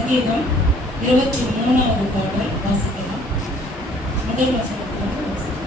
சங்கீதம் 23வது பாடல் வாசிக்கலாம். முதல் வசனத்திலிருந்து வாசிக்கலாம்.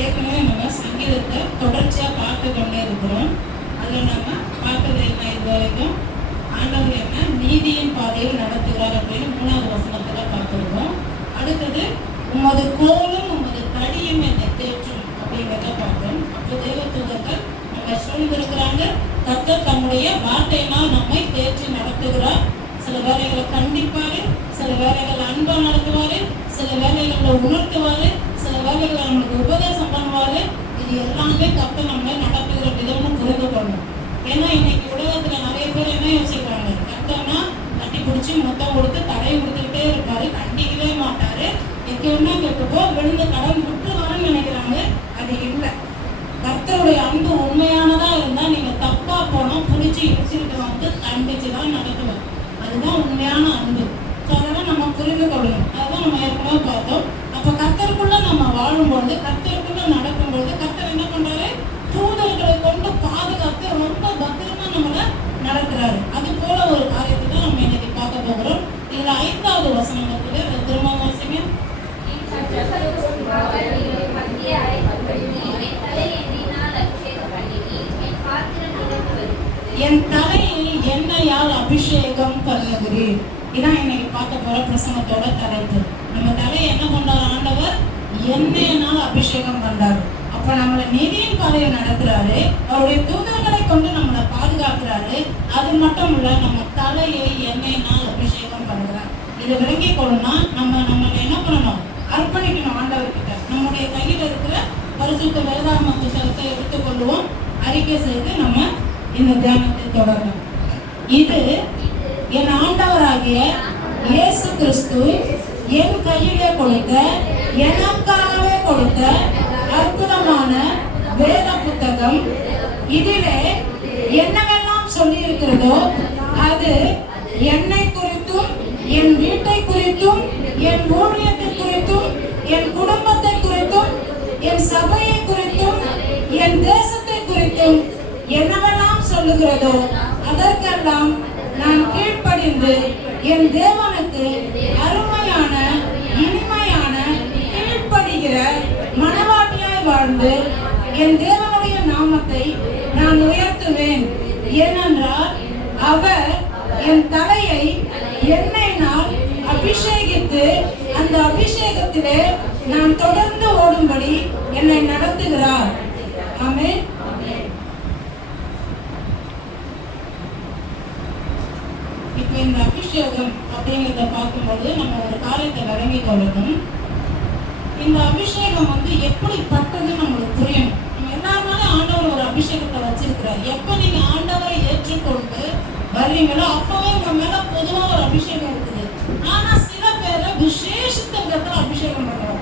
ஏற்கனவே நம்ம சங்கீதத்தை தொடர்ச்சியா பார்த்து கொண்டே இருக்கிறோம். அதுல நம்ம பார்த்தது என்ன, இது வரைக்கும் ஆண்டவர் என்ன நீதியின் பாதையில் நடத்துகிறார் அப்படின்னு 3வது வசனத்துல பார்த்துருக்கோம். அடுத்தது உமது கோலும் உமது தடியும் என்னை தேற்றும் அப்படிங்கிறத பார்த்தோம். அப்போ தேவதூதர்கள் நம்ம சொல்லிருக்கிறாங்க, கர்த்தர் தம்முடைய வார்த்தையினால் நம்மை தேற்றி நடத்துகிறார். சில வேலைகளை கண்டிப்பாரு, சில வேலைகளை அன்பா நடத்துவாரு, சில வேலைகளை உணர்த்துவாரு, சில வேலைகளை நம்மளுக்கு உபதேசம் பண்ணுவாரு. இது எல்லாமே கர்த்தர் நம்மளை நடத்துகிற விதம்னு புரிந்து கொள்ளணும். ஏன்னா இன்னைக்கு உலகத்துல நிறைய பேர் என்ன யோசிக்கிறாங்க, கர்த்தர்னா தட்டி பிடிச்சி மொத்தம் கொடுத்து தடை கொடுத்துக்கிட்டே இருப்பாரு, கண்டிக்கவே மாட்டாரு, எங்கன்னா கேட்டுப்போ விழுந்து கடன் விட்டுருவான்னு நினைக்கிறாங்க. அது இல்லை. கர்த்தருடைய அன்பு உண்மையானதா இருந்தா நீங்க தப்பா போனா பிடிச்சி இடிச்சுட்டு வந்து கண்டிச்சுதான் நடத்துவார். அதுதான் உண்மையான அன்பு. ஸோ அதெல்லாம் நம்ம புரிந்து கொள்ளணும். அதுதான் நம்ம ஏற்கனவே பார்த்தோம். அப்போ கர்த்தருக்குள்ள நம்ம வாழும்பொழுது, கர்த்தருக்குள்ள நடக்கும்பொழுது கர்த்தர் என்ன பண்றாரு, தூதர்களை கொண்டு பாதுகாத்து ரொம்ப பத்திரமா நம்மளை நடத்துறாரு. அது போல ஒரு காரியத்தை தான் நம்ம இன்னைக்கு பார்க்க போகிறோம். இதுல 5வது வசனம் இருக்குது, திரும்ப வாசிங்க. என் தலையை எண்ணெயால் அபிஷேகம் பண்ணுகிறேன். இதான் இன்னைக்கு பார்க்க போற பிரசங்கத்தோட தலைப்பு. நம்ம தலையை என்ன பண்றாரு ஆண்டவர், எண்ணெயினால் அபிஷேகம் பண்றாரு. அப்ப நம்மளை நீதியின் பாதையில் நடத்துறாரு, அவருடைய தூதர்களை கொண்டு நம்மளை பாதுகாக்கிறாரு. அது மட்டும் இல்ல, நம்ம தலையை எண்ணெயினால் அபிஷேகம் பண்ணுறாரு. இதை விளங்கி கொள்ளணும்னா நம்ம என்ன பண்ணணும், அர்ப்பணிக்கணும் ஆண்டவர்கிட்ட. நம்முடைய கையில் இருக்கிற பரிசுத்த வேதாகம புத்தகத்தை எடுத்துக்கொள்வோம், அறிக்கை செய்து நம்ம இந்த தியானத்தை தொடரணும். இது என் ஆண்டவராகிய இயேசு கிறிஸ்து என் கையிலே கொடுத்த, எனக்காகவே கொடுத்த அற்புதமான வேத புத்தகம். இதிலே என்னவெல்லாம் சொல்லி இருக்கிறதோ அது என்னை குறித்தும், என் வீட்டை குறித்தும், என் ஊழியத்தை குறித்தும், என் குடும்பத்தை குறித்தும், என் சபையை குறித்தும், என் தேசத்தை குறித்தும் என்னவெல்லாம் சொல்லுகிறதோ அதற்கெல்லாம் நான் கீழ்ப்படிந்து என் தேவனுக்கு அருமையான இனிமையான கீழ்ப்படுகிற மனவாட்டியாய் வாழ்ந்து என் தேவனுடைய நாமத்தை நான் உயர்த்துவேன். ஏனென்றால் அவர் என் தலையை எண்ணெயினால் அபிஷேகித்து அந்த அபிஷேகத்திலே நான் தொடர்ந்து ஓடும்படி என்னை நடத்துகிறார். ஆமென். இப்போ இந்த அபிஷேகம் அப்படிங்கிறத பார்க்கும்போது நம்ம ஒரு காரியத்தை விளங்கி கொள்ளணும். இந்த அபிஷேகம் எப்படிப்பட்டதுன்னு நம்மளுக்கு புரியணும். நம்ம எல்லாருமே ஆண்டவர் ஒரு அபிஷேகத்தை வச்சிருக்கிறார். எப்போ நீங்க ஆண்டவரை ஏற்றுக்கொண்டு வர்றீங்களோ அப்பவே உங்க மேல பொதுவா ஒரு அபிஷேகம் இருக்குது. ஆனா சில பேரை விசேஷித்த விதத்துல அபிஷேகம் பண்ணுவாங்க.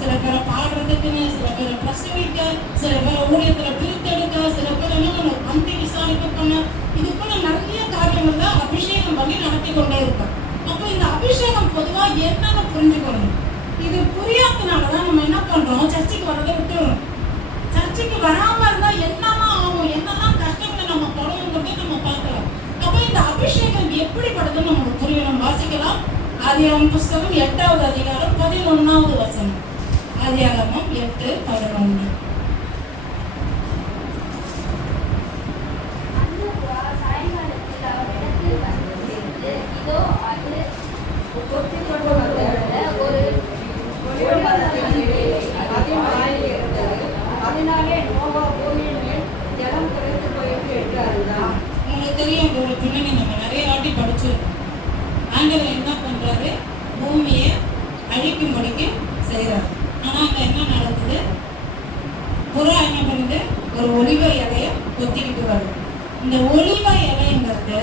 சில பேரை பாடுறதுக்குன்னு, சில பேரை பிரசவிக்க, சில பேரை ஊழியத்துல பிரித்தெடுக்க, சில பேர் என்ன பண்ண அந்தி விசாரிப்பு பண்ண, இது போல நிறைய காரியங்கள்ல அபிஷேகம் பண்ணி நடத்தி கொண்டே இருப்பாங்க. அப்போ இந்த அபிஷேகம் பொதுவா என்னன்னு புரிஞ்சுக்கணும். இது புரியாதனாலதான் நம்ம என்ன பண்றோம், சர்ச்சைக்கு வரதை விட்டுறோம். சர்ச்சைக்கு வராம இருந்தா என்னெல்லாம் ஆகும், என்னெல்லாம் கஷ்டங்களை நம்ம தொடங்குறதே நம்ம பார்க்கலாம். அப்போ இந்த அபிஷேகம் எப்படிப்படுதுன்னு நமக்கு புரியணும். வாசிக்கலாம். ஆதியாகமம் புஸ்தகம் 8வது அதிகாரம் 11வது வசனம். ஆதியாகமம் 8:11. உங்களுக்கு தெரியும், ஒரு பின்னணி நம்ம நிறைய வாட்டி படிச்சிருக்கோம். ஆண்டவர் என்ன பண்றாரு, பூமியை அழிக்கும்படிக்கு செய்யறாரு. ஆனா அங்க என்ன நடக்குது? புறா என்ன பண்ணுது? ஒரு ஒலிவ இலைய கொத்திக்கிட்டு வருது. இந்த ஒலிவ இலைங்கிறது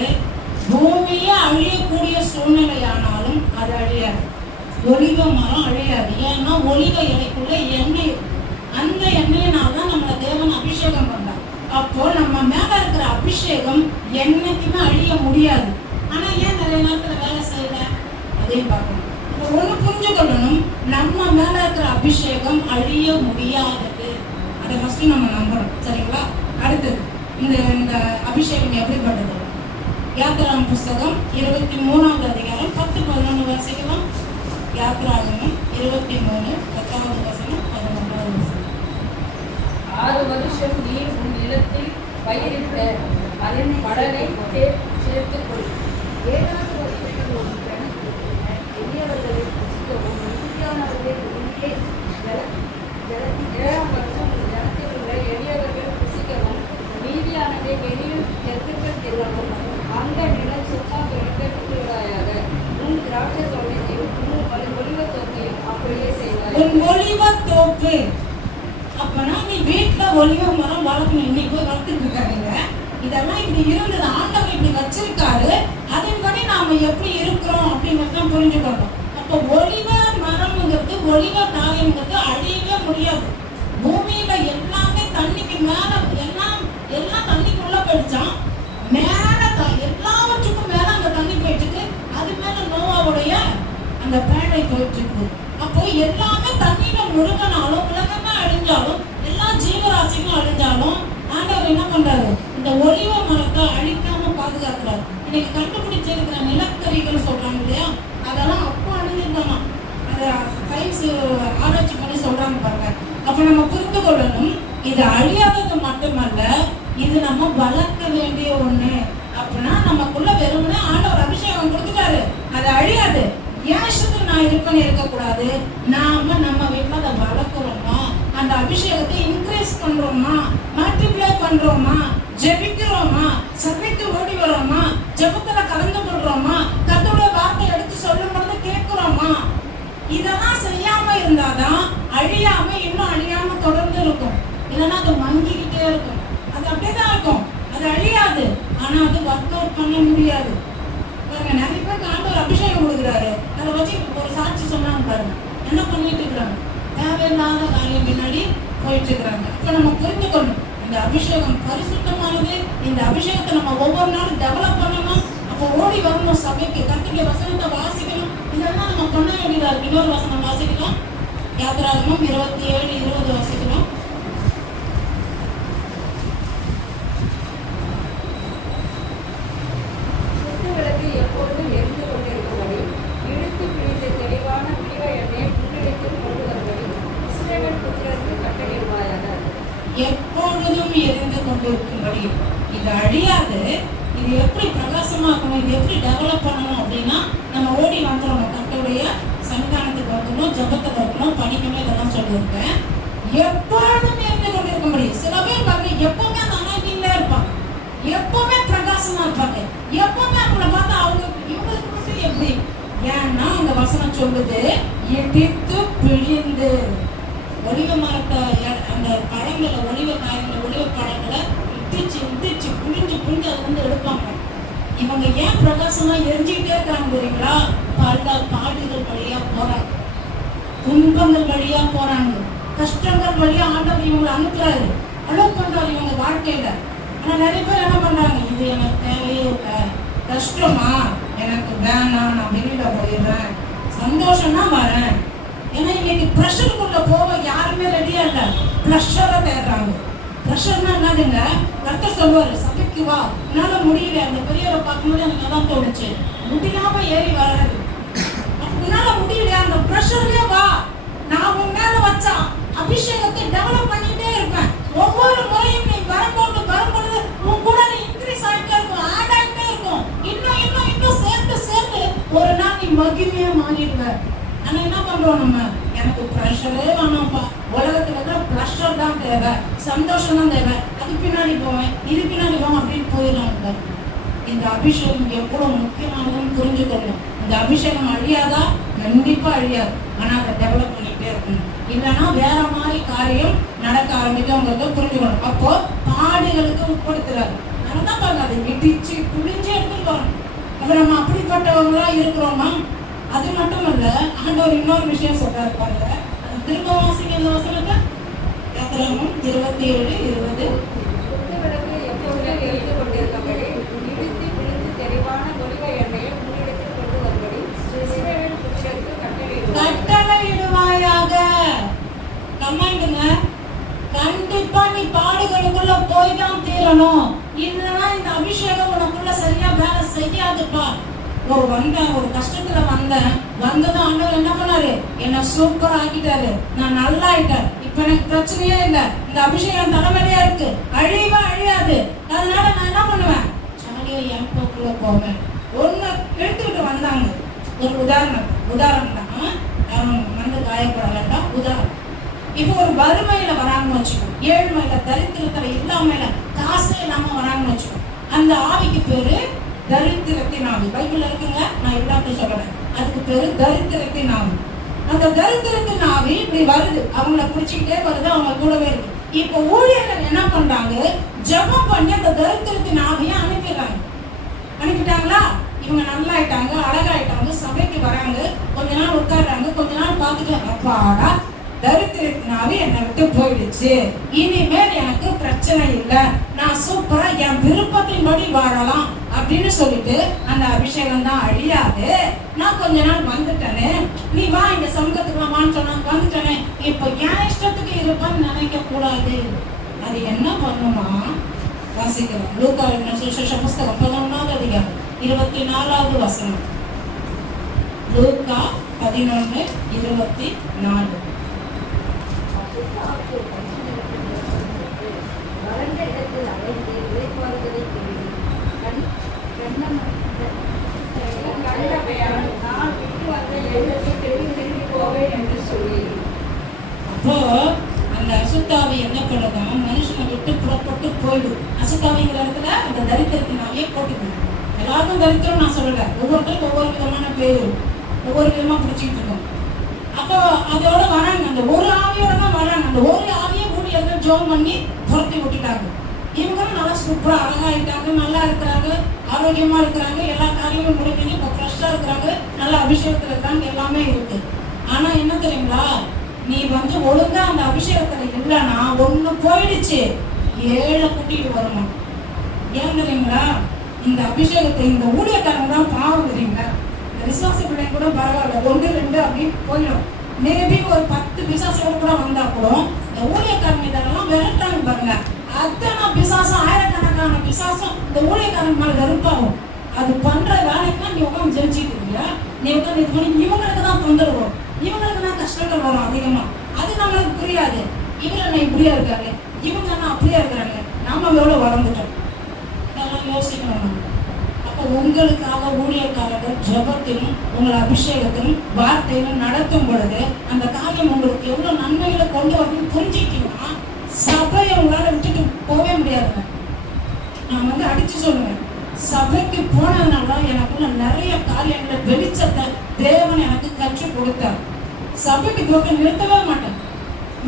பூமியே அழியக்கூடிய சூழ்நிலையானாலும் அது அழியாது. ஒலிவ மரம் அழியாது. ஏன்னா ஒலிவ இலைக்குள்ள எண்ணெய், அந்த எண்ணெயினால்தான் நம்மளை தேவன் அபிஷேகம் பண்றார். அப்போ நம்ம மேல இருக்கிற அபிஷேகம் என்னைக்குமே அழிய முடியாது. ஆனா ஏன் நிறைய நேரத்துல வேலை செய்யல? அதையும் பார்க்கணும். ஒண்ணு புரிஞ்சு கொள்ளணும், நம்ம மேல இருக்கிற அபிஷேகம் அழிய முடியாதது. அதை ஃபர்ஸ்ட் நம்ம நம்பணும். சரிங்களா? அடுத்தது இந்த அபிஷேகம் எப்படிப்பட்டது? யாத்திராகமம் புஸ்தகம் 23வது அதிகாரம் 10-11 வாசிக்கலாம். யாத்திராகமம் 23 10வது வசனம் 11வது வசனம். 6 வருஷம் நீ உன் நிலத்தில் பயிரிட்ட அதன் பலனை சேர்த்துக் கொள். 7வது வருஷத்தில் உன் எளியவர்களை புசிக்கவும் மிகுதியானவர்களை உள்ளே 7ஆம் வருஷம் உன் ஜனத்தில் உள்ள எளியவர்கள் புசிக்கவும் மீதியானதை வெளியில் எதிர்க்க செல்லவும் அந்த நிலம் சுத்தம் விடுவாயாக. உன் திராட்சை தோட்டத்தையும் உன் ஒலிவத் தோப்பையும் அப்படியே செய்வாய். உன் ஒலிவத் தோப்பு அப்பனா நீ வீட்டுல ஒலிவ மரம் வளர்க்கணும். இன்னைக்கு போய் வளர்த்துட்டு இருக்காங்க. இதெல்லாம் இப்படி இருந்தது, ஆண்டவர் இப்படி வச்சிருக்காரு. அதன்படி நாம எப்படி இருக்கிறோம் அப்படிங்கறத புரிஞ்சுக்கணும். அப்ப ஒலிவ மரம்ங்கிறது, ஒலிவ தாயங்கிறது அழியவே முடியாது. பூமியில எல்லாமே தண்ணிக்கு மேல, எல்லாம் தண்ணிக்குள்ள போயிடுச்சான். மேல எல்லாவற்றுக்கும் மேல அந்த தண்ணி போயிட்டு அது மேல நோவாவுடைய அந்த பேழை போயிட்டு இருக்கு. அப்போ எல்லாமே தண்ணியில முழுகனாலும், உலகமே அழிஞ்சாலும், எல்லா ஜீவராசிகளும் அழிஞ்சாலும் ஆண்டவர் என்ன பண்றாரு? இந்த ஒலிவ மரத்தை அழிக்காம பாதுகாக்கிறார். இன்னைக்கு கண்டுபிடிச்சிருக்கிற நிலக்கரிகள் சொல்றாங்க இல்லையா, அதெல்லாம் அப்போ அழிஞ்சிருக்கோமா, அதை சயின்ஸ் ஆராய்ச்சி பண்ணி சொல்றாங்க பாருங்க. அப்ப நம்ம புரிந்து கொள்ளணும், இது அழியாதது மட்டுமல்ல, இது நம்ம வளர்க்க வேண்டிய ஒண்ணு. அப்படின்னா நமக்குள்ள வெறுமனே ஆண்டவர் அபிஷேகம் கொடுத்துட்டாரு, அது அழியாது. ஏஷத்துக்கு நான் இருக்கணும் இருக்கக்கூடாது. நாம நம்ம வீட்டுல அதை வளர்க்கிறோமா, அந்த அபிஷேகத்தை இன்க்ரீஸ் பண்றோமா, மல்டிப்ளை பண்றோமா, ஜெபிக்கிறோமா, சபைக்கு ஓடி வரோமா, ஜெபத்துல கலந்து கொள்றோமா, கர்த்தருடைய வார்த்தை எடுத்து சொல்லும் பொழுது கேட்கிறோமா. இதெல்லாம் செய்யாம இருந்தாதான் அழியாம, இன்னும் அழியாம தொடர்ந்து இருக்கும். இல்லைன்னா அது மங்கிக்கிட்டே இருக்கும். அது அப்படியேதான் இருக்கும், அது அழியாது. ஆனா அது ஒர்க் அவுட் பண்ண முடியாது. பாருங்க, நிறைய பேருக்கு ஆண்டவர் அபிஷேகம் கொடுக்குறாரு, அதை வச்சு ஒரு சாட்சி சொன்னாங்க பாருங்க, என்ன பண்ணிட்டு இருக்கிறாங்க? தேவையில்லாத காரியம் பின்னாடி போயிட்டு இருக்கிறாங்க. இப்ப நம்ம புரிந்துக்கணும், இந்த அபிஷேகம் பரிசுத்தமானது. இந்த அபிஷேகத்தை நம்ம ஒவ்வொரு நாளும் டெவலப் பண்ணணும். அப்போ ஓடி வரணும் சபைக்கு, கர்த்தருடைய வசனத்தை வாசிக்கணும். இதெல்லாம் நம்ம பண்ண வேண்டியதா இருக்கு. இன்னொரு வசனம் வாசிக்கலாம். யாத்திராகமம் 27:20 வாசிக்கலாம். விளக்கு எப்பொழுதும் எரிந்து கொண்டிருக்கும்படி இழுத்து பிடித்த தெளிவான பிடிவ எண்ணெய் முன்னெடுத்து கொண்டு வரும்படி இஸ்ரவேல் புத்திரருக்கு கட்டளையிடுவாயாக. எப்பொழுதும் எரிந்து கொண்டிருக்கும்படி, இது அழியாது. இது எப்படி பிரகாசமாக்கணும், இது எப்படி டெவலப் பண்ணணும் அப்படின்னா, நம்ம ஓடி வந்துடணும், கர்த்தருடைய சன்னிதானத்துக்கு வந்துடணும், ஜெபத்தை இருக்கணும், படிக்கணும். இதெல்லாம் சொல்லியிருக்கேன். எப்பொழுதும் எரிந்து கொண்டிருக்கும்படி. சில பேர் பாருங்க, எப்பவுமே அந்த அனாயிட்டிங்ல இருப்பாங்க, எப்பவுமே பிரகாசமா இருப்பாங்க, எப்பவுமே அவங்கள பார்த்தா இவங்களுக்கு மட்டும் எப்படி? ஏன்னா அந்த வசனம் சொல்லுது, இடித்து பிழிந்து. ஒலிவ மரத்தை, அந்த பழங்களை, ஒலிவ காயங்களை, ஒலிவ பழங்களை இடிச்சு புழிஞ்சு அது எடுப்பாங்க. இவங்க ஏன் பிரகாசமா எரிஞ்சுக்கிட்டே இருக்கிறாங்க தெரியுங்களா? பல பாடுகள் வழியா போறாங்க, துன்பங்கள் வழியா போறாங்க, கஷ்டங்கள் வழியா ஆண்டவர் இவங்களை அனுப்புறாரு, அலோவ் பண்றாரு இவங்க வாழ்க்கையில. ஆனா நிறைய பேர் என்ன பண்றாங்க, இது எனக்கு தேவையே இல்லை, கஷ்டமா எனக்கு வேணாம், நான் வெளியில போயிடுறேன், சந்தோஷம்னா வரேன். ஏன்னா இன்னைக்கு ப்ரெஷருக்குள்ள போக யாருமே ரெடியா இல்லை, ப்ரெஷரை தேடுறாங்க. ப்ரெஷர்னா என்னதுங்க? கர்த்தர் சொல்லுவாரு, சபைக்கு வா, என்னால முடியல. அந்த பெரியவரை பார்க்கும்போது எனக்கு அதான் தோணுச்சு, முடியாம ஏறி வராது. உன்னால முடியலையா, அந்த ப்ரெஷர்லயே வா, நான் உன் மேல வச்சா அபிஷேகத்தை டெவலப் பண்ணிட்டே இருப்பேன். ஒவ்வொரு முறையும் நீ வரும்பொழுது உன் கூட நீ இன்க்ரீஸ் ஆகிட்டே இருக்கும், ஆட் ஆகிட்டே இருக்கும். இன்னும் சேர்ந்து ஒரு நாள் நீ மகிமையா மாறிடுவ. ஆனா என்ன பண்றோம் நம்ம? எனக்கு ப்ரெஷரே வேணாம்ப்பா, உலகத்துல தான் ப்ரெஷர் தான் தேவை, சந்தோஷம் தான் தேவை, அது பின்னாடி போவேன், இது பின்னாடி போவேன் அப்படின்னு போயிடலாங்க. இந்த அபிஷேகம் எவ்வளவு முக்கியமானதுன்னு புரிஞ்சுக்கணும். இந்த அபிஷேகம் அழியாதா? கண்டிப்பா அழியாது. ஆனா அதை டெவலப் பண்ணிக்கிட்டே இருக்கணும். இல்லைன்னா வேற மாதிரி காரியம் நடக்க ஆரம்பிக்கும்ங்கிறத புரிஞ்சுக்கணும். அப்போ பாடுகளுக்கு உட்படுத்துறாரு. அதனாலதான் பாருங்க, அதை இடிச்சு புளிஞ்சு எடுத்துட்டு வரணும். அப்ப நம்ம அப்படிப்பட்டவங்களா இருக்கிறோமா? அது மட்டும் இல்ல, ஆண்டவர் இன்னொரு விஷயம் சொல்றாரு பாருங்க. திரும்ப வாசிங்க இந்த வசனத்தை. யாத்திராகமம் 27:20. குத்துவிளக்கு எப்பொழுது எரிந்து கொண்டிருக்கும்படி இடித்து பிழிந்து தெளிவான ஒலிவ எண்ணெயை முன்னிடத்தில் கொண்டு வரும்படி இஸ்ரவேல் புத்திரருக்கு கட்டளையிடுவாயாக. கமாண்டுங்க. கண்டிப்பா நீ பாடுகளுக்குள்ள போய் தான் தீரணும். இல்லைன்னா இந்த அபிஷேகம் உனக்குள்ள சரியா வேலை செய்யாதுப்பா. ஒரு கஷ்டத்துல வந்ததும் ஆண்டவர் என்ன பண்ணாரு? என்ன சூப்பரா ஆக்கிட்டாரு. நான் நல்லா ஆயிட்டேன். இப்ப எனக்கு பிரச்சனையே இல்லை. இந்த அபிஷேகம் தலைமையிலே இருக்கு. அழிவா அழியாது. அதனால நான் என்ன பண்ணுவேன்? ஜாலியா என் போக்குள்ள போவேன். ஒண்ணு எடுத்துக்கிட்டு வந்தாங்க. ஒரு உதாரணம் தான். வந்து காயப்பட வேண்டாம். உதாரணம். இப்போ ஒரு வறுமையில வராங்கன்னு வச்சுக்கோ, ஏழ்மையில தரித்திரத்துல இல்லாமல காசே இல்லாம வராங்கன்னு வச்சுக்கோ, அந்த ஆவிக்கு பேரு தரித்திரத்தின் ஆவி. பைபிள்ல இருக்குங்க, நான் எல்லாத்தையும் சொல்றேன். அதுக்கு பேரு தரித்திரத்தின் ஆவி. அந்த தரித்திரத்தின் ஆவி இப்படி வருது, அவங்கள பிடிச்சிக்கிட்டே வருது, அவங்க கூடவே இருக்கு. இப்போ ஊழியர்கள் என்ன பண்றாங்க? ஜெபம் பண்ணி அந்த தரித்திரத்தின் ஆவியை அனுப்பிட்டாங்களா? இவங்க நல்லா ஆயிட்டாங்க, அழகாயிட்டாங்க, சபைக்கு வராங்க, கொஞ்ச நாள் உட்காடுறாங்க, கொஞ்ச நாள் பார்த்துட்டு அப்பாடா தரித்திரத்தின் ஆவி என்னை விட்டு போயிடுச்சு, இனிமேல் எனக்கு பிரச்சனை இல்லை, நான் சூப்பரா என் விருப்பத்தின்படி வாழலாம் அப்படின்னு சொல்லிட்டு அந்த அபிஷேகம் தான் அழியாது. நான் கொஞ்ச நாள் வந்துட்டேனே, நீ வா இந்த சமூகத்துக்கு வான்னு சொன்னா வந்துட்டேனே, இப்போ என் இஷ்டத்துக்கு இருப்பான்னு நினைக்க கூடாது. அது என்ன பண்ணுமா? வாசிக்கிறோம். லூக்காவின் சுவிசேஷ புஸ்தகம் 11வது அதிகாரம் 24வது வசனம். லூக்கா 11:24. வளர்ந்த இடத்தில் அலைந்து இளைப்பாறுதலை தேடி நான் விட்டு வந்த இடத்தை திரும்பி போவேன் என்று சொல்லி. அப்போ அந்த அசுத்தாவை என்ன பண்ணுதான்? மனுஷனை விட்டு புறப்பட்டு போயிடும். அசுத்தாவிங்கிற இடத்துல அந்த தரித்திரத்தினாவே போட்டுக்கணும். எல்லாருக்கும் தரித்திரம் நான் சொல்லல, ஒவ்வொருத்தருக்கும் ஒவ்வொரு விதமான பேரு, ஒவ்வொரு விதமா பிடிச்சிட்டு இருக்கோம். அப்போ அதோட வராங்க, அந்த ஒரு ஆவியோட தான் வராங்க. அந்த ஒரு ஆவியை ஊழியர்கள் ஜோம் பண்ணி துரத்தி விட்டுட்டாங்க. இவங்களும் நல்லா சூப்பரா அழகாயிட்டாங்க, நல்லா இருக்கிறாங்க, ஆரோக்கியமா இருக்கிறாங்க, எல்லா காரியமும் முடிஞ்சு இப்போ ஃப்ரெஷ்ஷா இருக்கிறாங்க, நல்ல அபிஷேகத்துல இருக்காங்க, எல்லாமே இருக்கு. ஆனா என்ன தெரியுங்களா? நீ ஒழுங்கா அந்த அபிஷேகத்துல இல்லைன்னா ஒண்ணு போயிடுச்சு, 7 கூட்டிட்டு வரணும். ஏன் தெரியுங்களா? இந்த அபிஷேகத்தை இந்த ஊழியக்காரங்க தான் பாவம் தெரியுங்களா? இந்த விசுவாச பிள்ளைங்க கூட பரவாயில்ல, 1 2 அப்படின்னு போயிடும். மேபி ஒரு 10 பிசாசோட கூட வந்தா கூட இந்த ஊழியக்காரங்க இதெல்லாம் விரட்டாங்க பாருங்க. அத்தனை பிசாசம், ஆயிரக்கணக்கான பிசாசம் இந்த ஊழியக்காரங்க மேல வெறுப்பாகும். அது பண்ற வேலைக்குலாம் நீ உட்காந்து ஜெயிச்சிட்டு இருக்கியா? நீ உட்காந்து இது பண்ணி இவங்களுக்கு தான் தொந்தரவு வரும், இவங்களுக்கு தான் கஷ்டங்கள் வரும் அதிகமா. அது நம்மளுக்கு புரியாது. இவங்க என்ன இப்படியா இருக்காங்க, இவங்க என்ன அப்படியா இருக்கிறாங்க, நாம எவ்வளவு வளர்ந்துட்டோம், இதெல்லாம் யோசிக்கணும் நம்ம. அப்போ உங்களுக்காக ஊழியக்காரர்கள் ஜெபத்திலும் உங்களை அபிஷேகத்திலும் வார்த்தையிலும் நடத்தும் பொழுது அந்த காரியம் உங்களுக்கு எவ்வளவு நன்மைகளை கொண்டு வரணும்னு புரிஞ்சுக்கிட்டீங்கன்னா சபையை உங்களால விட்டுட்டு போகவே முடியாதுங்க. நான் அடிச்சு சொல்லுவேன், சபைக்கு போனதுனால எனக்குள்ள நிறைய காரியங்களை வெளிச்சத்தை தேவன் எனக்கு கற்றுக் கொடுத்தார். சபைக்கு போக நிறுத்தவே மாட்டேன்.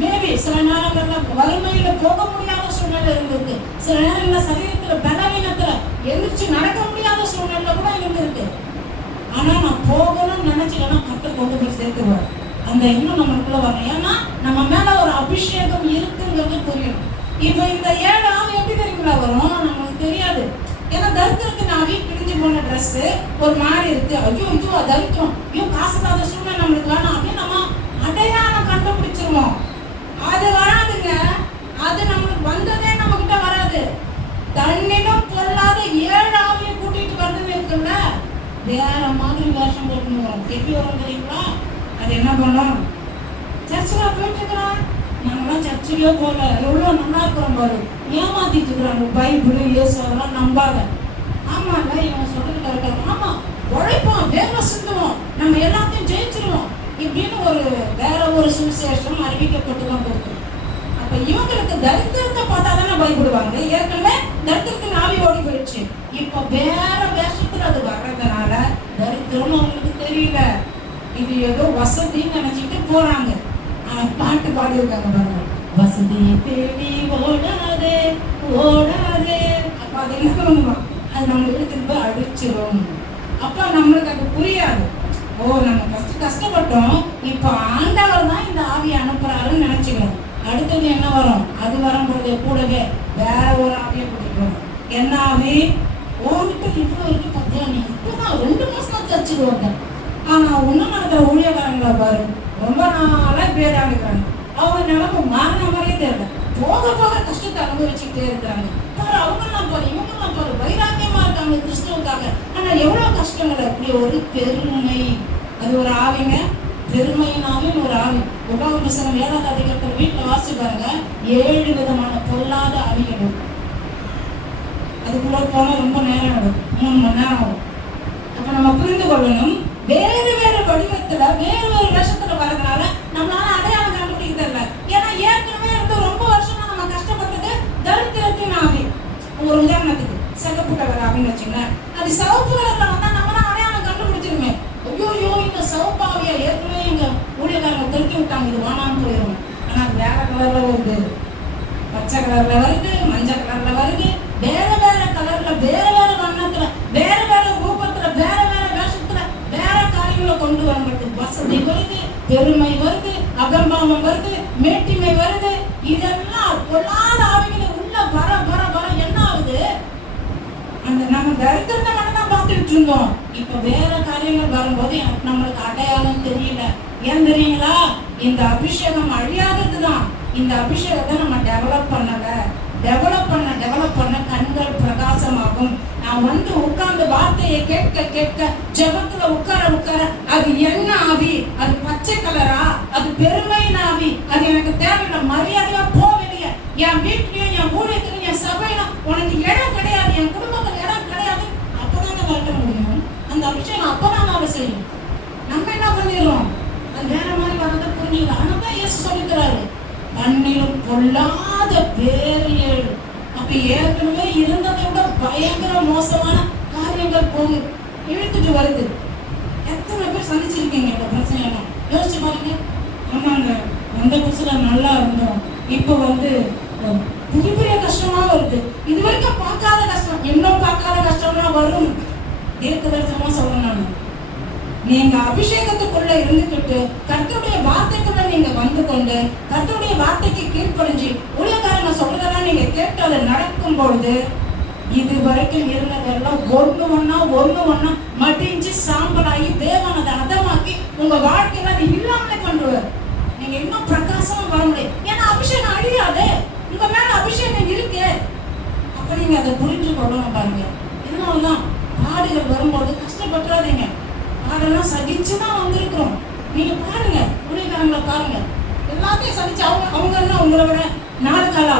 மேபி சில நேரங்கள்ல வறுமையில போக முடியாத சூழ்நிலை இருந்திருக்கு, சில நேரங்கள்ல சரீரத்துல பலவீனத்துல எழுச்சி நடக்க முடியாத சூழ்நிலை கூட இருந்திருக்கு. ஆனா நான் போகணும்னு நினைச்சேன்னா கர்த்தர் கொண்டு போய் சேர்த்துருவார். அந்த எண்ணம் நம்மளுக்குள்ள வரணும். ஏன்னா நம்ம மேல ஒரு அபிஷேகம் இருக்குங்கிறது புரியும். இப்ப இந்த 7 ஆவி எப்படி தெரியுங்களா வரும்? நம்மளுக்கு தெரியாது. ஏன்னா தரித்திரத்தின் ஆவி பிரிஞ்சு போன ட்ரெஸ் ஒரு மாதிரி இருக்கு, ஐயோ இதுவா தரித்திரம், ஐயோ காசு இல்லாத சூழ்நிலை நம்மளுக்கு வேணும் அப்படின்னு நம்ம அடையாளம் கண்டுபிடிச்சிருவோம். அது வராதுங்க. அது நம்மளுக்கு வந்ததே நம்ம கிட்ட வராது. தன்னிலும் பொருளாத 7 ஆவியை கூட்டிட்டு வருதுன்னு இருக்குல்ல, வேற மாதிரி வேஷம் போட்டுன்னு வரும். எப்படி வரும் தெரியுங்களா? அது என்ன பண்ணும்? சர்ச்சுல போயிட்டு இருக்கிறோம், நாங்களாம் சர்ச்சுக்கே போகல, எவ்வளவு நல்லா இருக்கிறோம் பாரு, ஏமாத்திட்டு இருக்கிறாங்க. பைபிள் இயேசு அதெல்லாம் நம்பாத. ஆமா இல்ல, இவங்க சொல்லிட்டு இருக்காங்க, ஆமா உழைப்போம், வேலை சிந்துவோம், நம்ம எல்லாத்தையும் ஜெயிச்சிருவோம் இப்படின்னு வேற ஒரு சுவிசேஷம் அறிவிக்கப்பட்டு தான் இருக்கு. அப்ப இவங்களுக்கு தரித்திரத்தை பார்த்தா தானே பயப்படுவாங்க. ஏற்கனவே தரித்திரத்தின் ஆவி ஓடி போயிடுச்சு, இப்ப வேற வேஷத்துல அது வர்றதுனால தரித்திரம்னு அவங்களுக்கு தெரியல. இது ஏதோ வசதின்னு நினைச்சிட்டு போறாங்க. பாட்டு பாடியிருக்காங்க பாருங்க, வசதி தேடி ஓடாதே ஓடாதே. அப்ப அது என்ன பண்ணுமா, அது நம்மளுக்கு திரும்ப அடிச்சிடும். அப்ப நம்மளுக்கு அது புரியாது. ஓ, நம்ம கஷ்டப்பட்டோம், இப்ப ஆண்டவர் தான் இந்த ஆவியை அனுப்புறாருன்னு நினைச்சுக்கணும். அடுத்தது என்ன வரும், அது வரும்போது கூடவே வேற ஒரு ஆவியை பிடிக்கும். என்ன ஆவி, ஓங்கிட்ட இவ்வளவு இருக்கு பத்தியா, நீ இப்பதான் 2 மாசம் தச்சுக்குவாங்க. ஆனா ஒன்னும் நடக்கிற ஊழியக்காரங்களை பாரு, ரொம்ப நாளா பேர் ஆகிக்கிறாங்க. அவங்க நிலைமை மாறின மாதிரியே தெரியல. போக போக கஷ்டத்தை அனுபவிச்சுக்கிட்டே இருக்கிறாங்க. அவங்கெல்லாம் பாரு, இவங்கெல்லாம் பாரு, வைராக்கியமா இருக்காங்க கிறிஸ்துவுக்காக. ஆனா எவ்வளவு கஷ்டங்கள். அப்படி ஒரு பெருமை, அது ஒரு ஆவிங்க, பெருமையினாலும் ஒரு ஆவி. உபாகமம் புத்தகம் 7ஆம் அதிகாரத்துல வீட்டுல வாசிச்சு பாருங்க, 7 விதமான பொல்லாத ஆவிகள். அதுக்குள்ள போனா ரொம்ப நேரம் ஆகும், 3 மணி நேரம் ஆகும். அப்ப நம்ம புரிந்து கொள்ளணும், வேறு வேறு வடிவத்துல வேறு வேறு வேஷத்துல வரதுனால நம்மளால அடையாளம் கண்டுபிடிக்க தெரியல. ஏன்னா ஏற்கனவே இருந்து ரொம்ப வருஷமா நம்ம கஷ்டப்பட்டது தரித்திரத்தின் ஆவி. ஒரு உதாரணத்துக்கு சிகப்பு கலர் ஆவின்னு வச்சுங்க, அது சிவப்பு கலர்ல வந்தா நம்மளால அடையாளம் கண்டுபிடிச்சிருமே. ஐயோ, இந்த சிவப்பு ஆவியா ஏற்கனவே எங்க ஊழியக்காரங்க திருப்பி விட்டாங்க, இது வானான்னு போயிடும். ஆனா அது வேற கலர்ல வருது, பச்சை கலர்ல வருது, மஞ்சள் கலர்ல வருது, வேற வேற கலர்ல, வேற வேற வண்ணத்துல, வேற வேற ரூபத்துல, வேற வேற வேஷத்துல, வேற காரியங்களை கொண்டு வரப்பட்டு வசதி வருது, பெருமை வருது, அகம்பாவம் வருது, மேட்டிமை வருது. இதெல்லாம் பொல்லாத ஆவிகளை உள்ள வர வர வர என்ன ஆகுது, அந்த நம்ம தரித்திரத்தை மட்டும் தான் பார்த்துட்டு இருந்தோம். இப்ப வேற காரியங்கள் வரும்போது நம்மளுக்கு அடையாளம் தெரியல. ஏன் தெரியுங்களா, இந்த அபிஷேகம் அழியாததுதான். இந்த அபிஷேகத்தை நம்ம டெவலப் பண்ண கண்கள் பிரகாசமாகும். நான் வந்து உட்கார்ந்து வார்த்தையை கேட்க கேட்க, ஜெபத்துல உட்கார அது என்ன ஆவி, அது பச்சை கலரா, அது பெருமையின் ஆவி, அது எனக்கு தேவையில்லை, மரியாதையா போ வெளியே. என் வீட்லயும் என் ஊழியத்திலும் என் சபையில உனக்கு இடம் கிடையாது, என் குடும்பத்துல இடம் கிடையாது. அப்பதான் வரட்ட முடியும். அந்த அபிஷேகம் அப்பதான் அவரை செய்யும். நம்ம என்ன பண்ணிடுறோம், அது வேற மாதிரி வரதை புரிஞ்சுக்கலாம். ஆனா இயேசு சொல்லிக்கிறாரு, கண்ணிலும் பொல்லாத வேறு 7. அப்ப ஏற்கனவே இருந்ததை விட பயங்கர மோசமான காரியங்கள் போகுது, இழுத்துட்டு வருது. எத்தனை பேர் சந்திச்சிருக்கீங்க இந்த பிரச்சனை எல்லாம், யோசிச்சு பாருங்க. ஆமாங்க, அந்த புதுசுல நல்லா இருந்தோம், இப்ப வந்து பெரிய பெரிய கஷ்டமா வருது. இது வரைக்கும் பார்க்காத கஷ்டம், இன்னும் பார்க்காத கஷ்டம்லாம் வரும். தீர்க்க தரிசனமா சொல்லணும், நான் நீங்க அபிஷேகத்துக்குள்ள இருந்துகிட்டு கர்த்தருடைய வார்த்தைக்குள்ள நீங்க வந்து கொண்டு கர்த்தருடைய வார்த்தைக்கு கீழ்ப்படிஞ்சு ஊழியக்காரங்க சொல்றதெல்லாம் நீங்க கேட்டு அதை நடக்கும் பொழுது இது வரைக்கும் இருந்ததெல்லாம் ஒண்ணு ஒண்ணா மடிஞ்சு சாம்பலாகி தேவன் அதை அதமாக்கி உங்க வாழ்க்கையில அது இல்லாமலே கொண்டுருவார். நீங்க இன்னும் பிரகாசமா வர முடியும். ஏன்னா அபிஷேகம் அழியாது, உங்க மேல அபிஷேகம் இருக்கு. அப்ப நீங்க அதை புரிஞ்சு கொள்ளணும். பாருங்க, இதனாலதான் பாடுகள் வரும்போது கஷ்டப்பட்டுறாதீங்க. அதெல்லாம் சகிச்சுதான் வந்திருக்கிறோம். நீங்க பாருங்க, ஊழியக்காரங்களை பாருங்க, எல்லாத்தையும் சகிச்சு அவங்க என்ன உங்களை விட 4 காலம்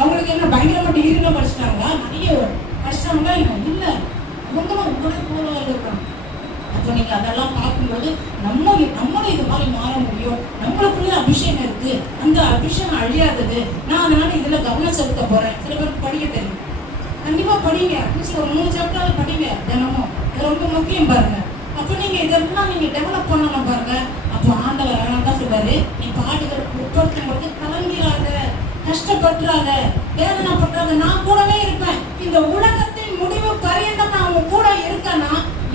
அவங்களுக்கு என்ன பயங்கரமா டிகிரிலாம் படிச்சுட்டாங்களா, நிறைய படிச்சிட்டாங்களா? இல்ல, அவங்களும் உங்களை போல இருக்கிறோம். அப்போ நீங்க அதெல்லாம் பார்க்கும்போது நம்மளும் இது மாதிரி மாற முடியும். நம்மளுக்குள்ளே அபிஷேகம் இருக்கு, அந்த அபிஷேகம் அழியாதது. நான் அதனால இதுல கவனம் செலுத்த போறேன். சில பேருக்கு படிக்க தெரியும், கண்டிப்பா படிங்க. அட்லீஸ்ட் ஒரு 3 சாப்டர் படிங்க தினமும், ரொம்ப முக்கியம் பாருங்க. அப்ப நீங்க இதெல்லாம் நீங்க டெவலப் பண்ணணும் பாருங்க. அப்போ ஆண்டவர் தான் சொல்றாரு, நீ பாடுகள் உட்படுத்தும் பொழுது கலங்கிறாத, கஷ்டப்பட்டுறாத, வேதனைப்பட்டுறாத, நான் கூடவே இருப்பேன். இந்த உலகத்தின் முடிவு பரியந்தம் நான் உன் கூட இருக்கேன்னா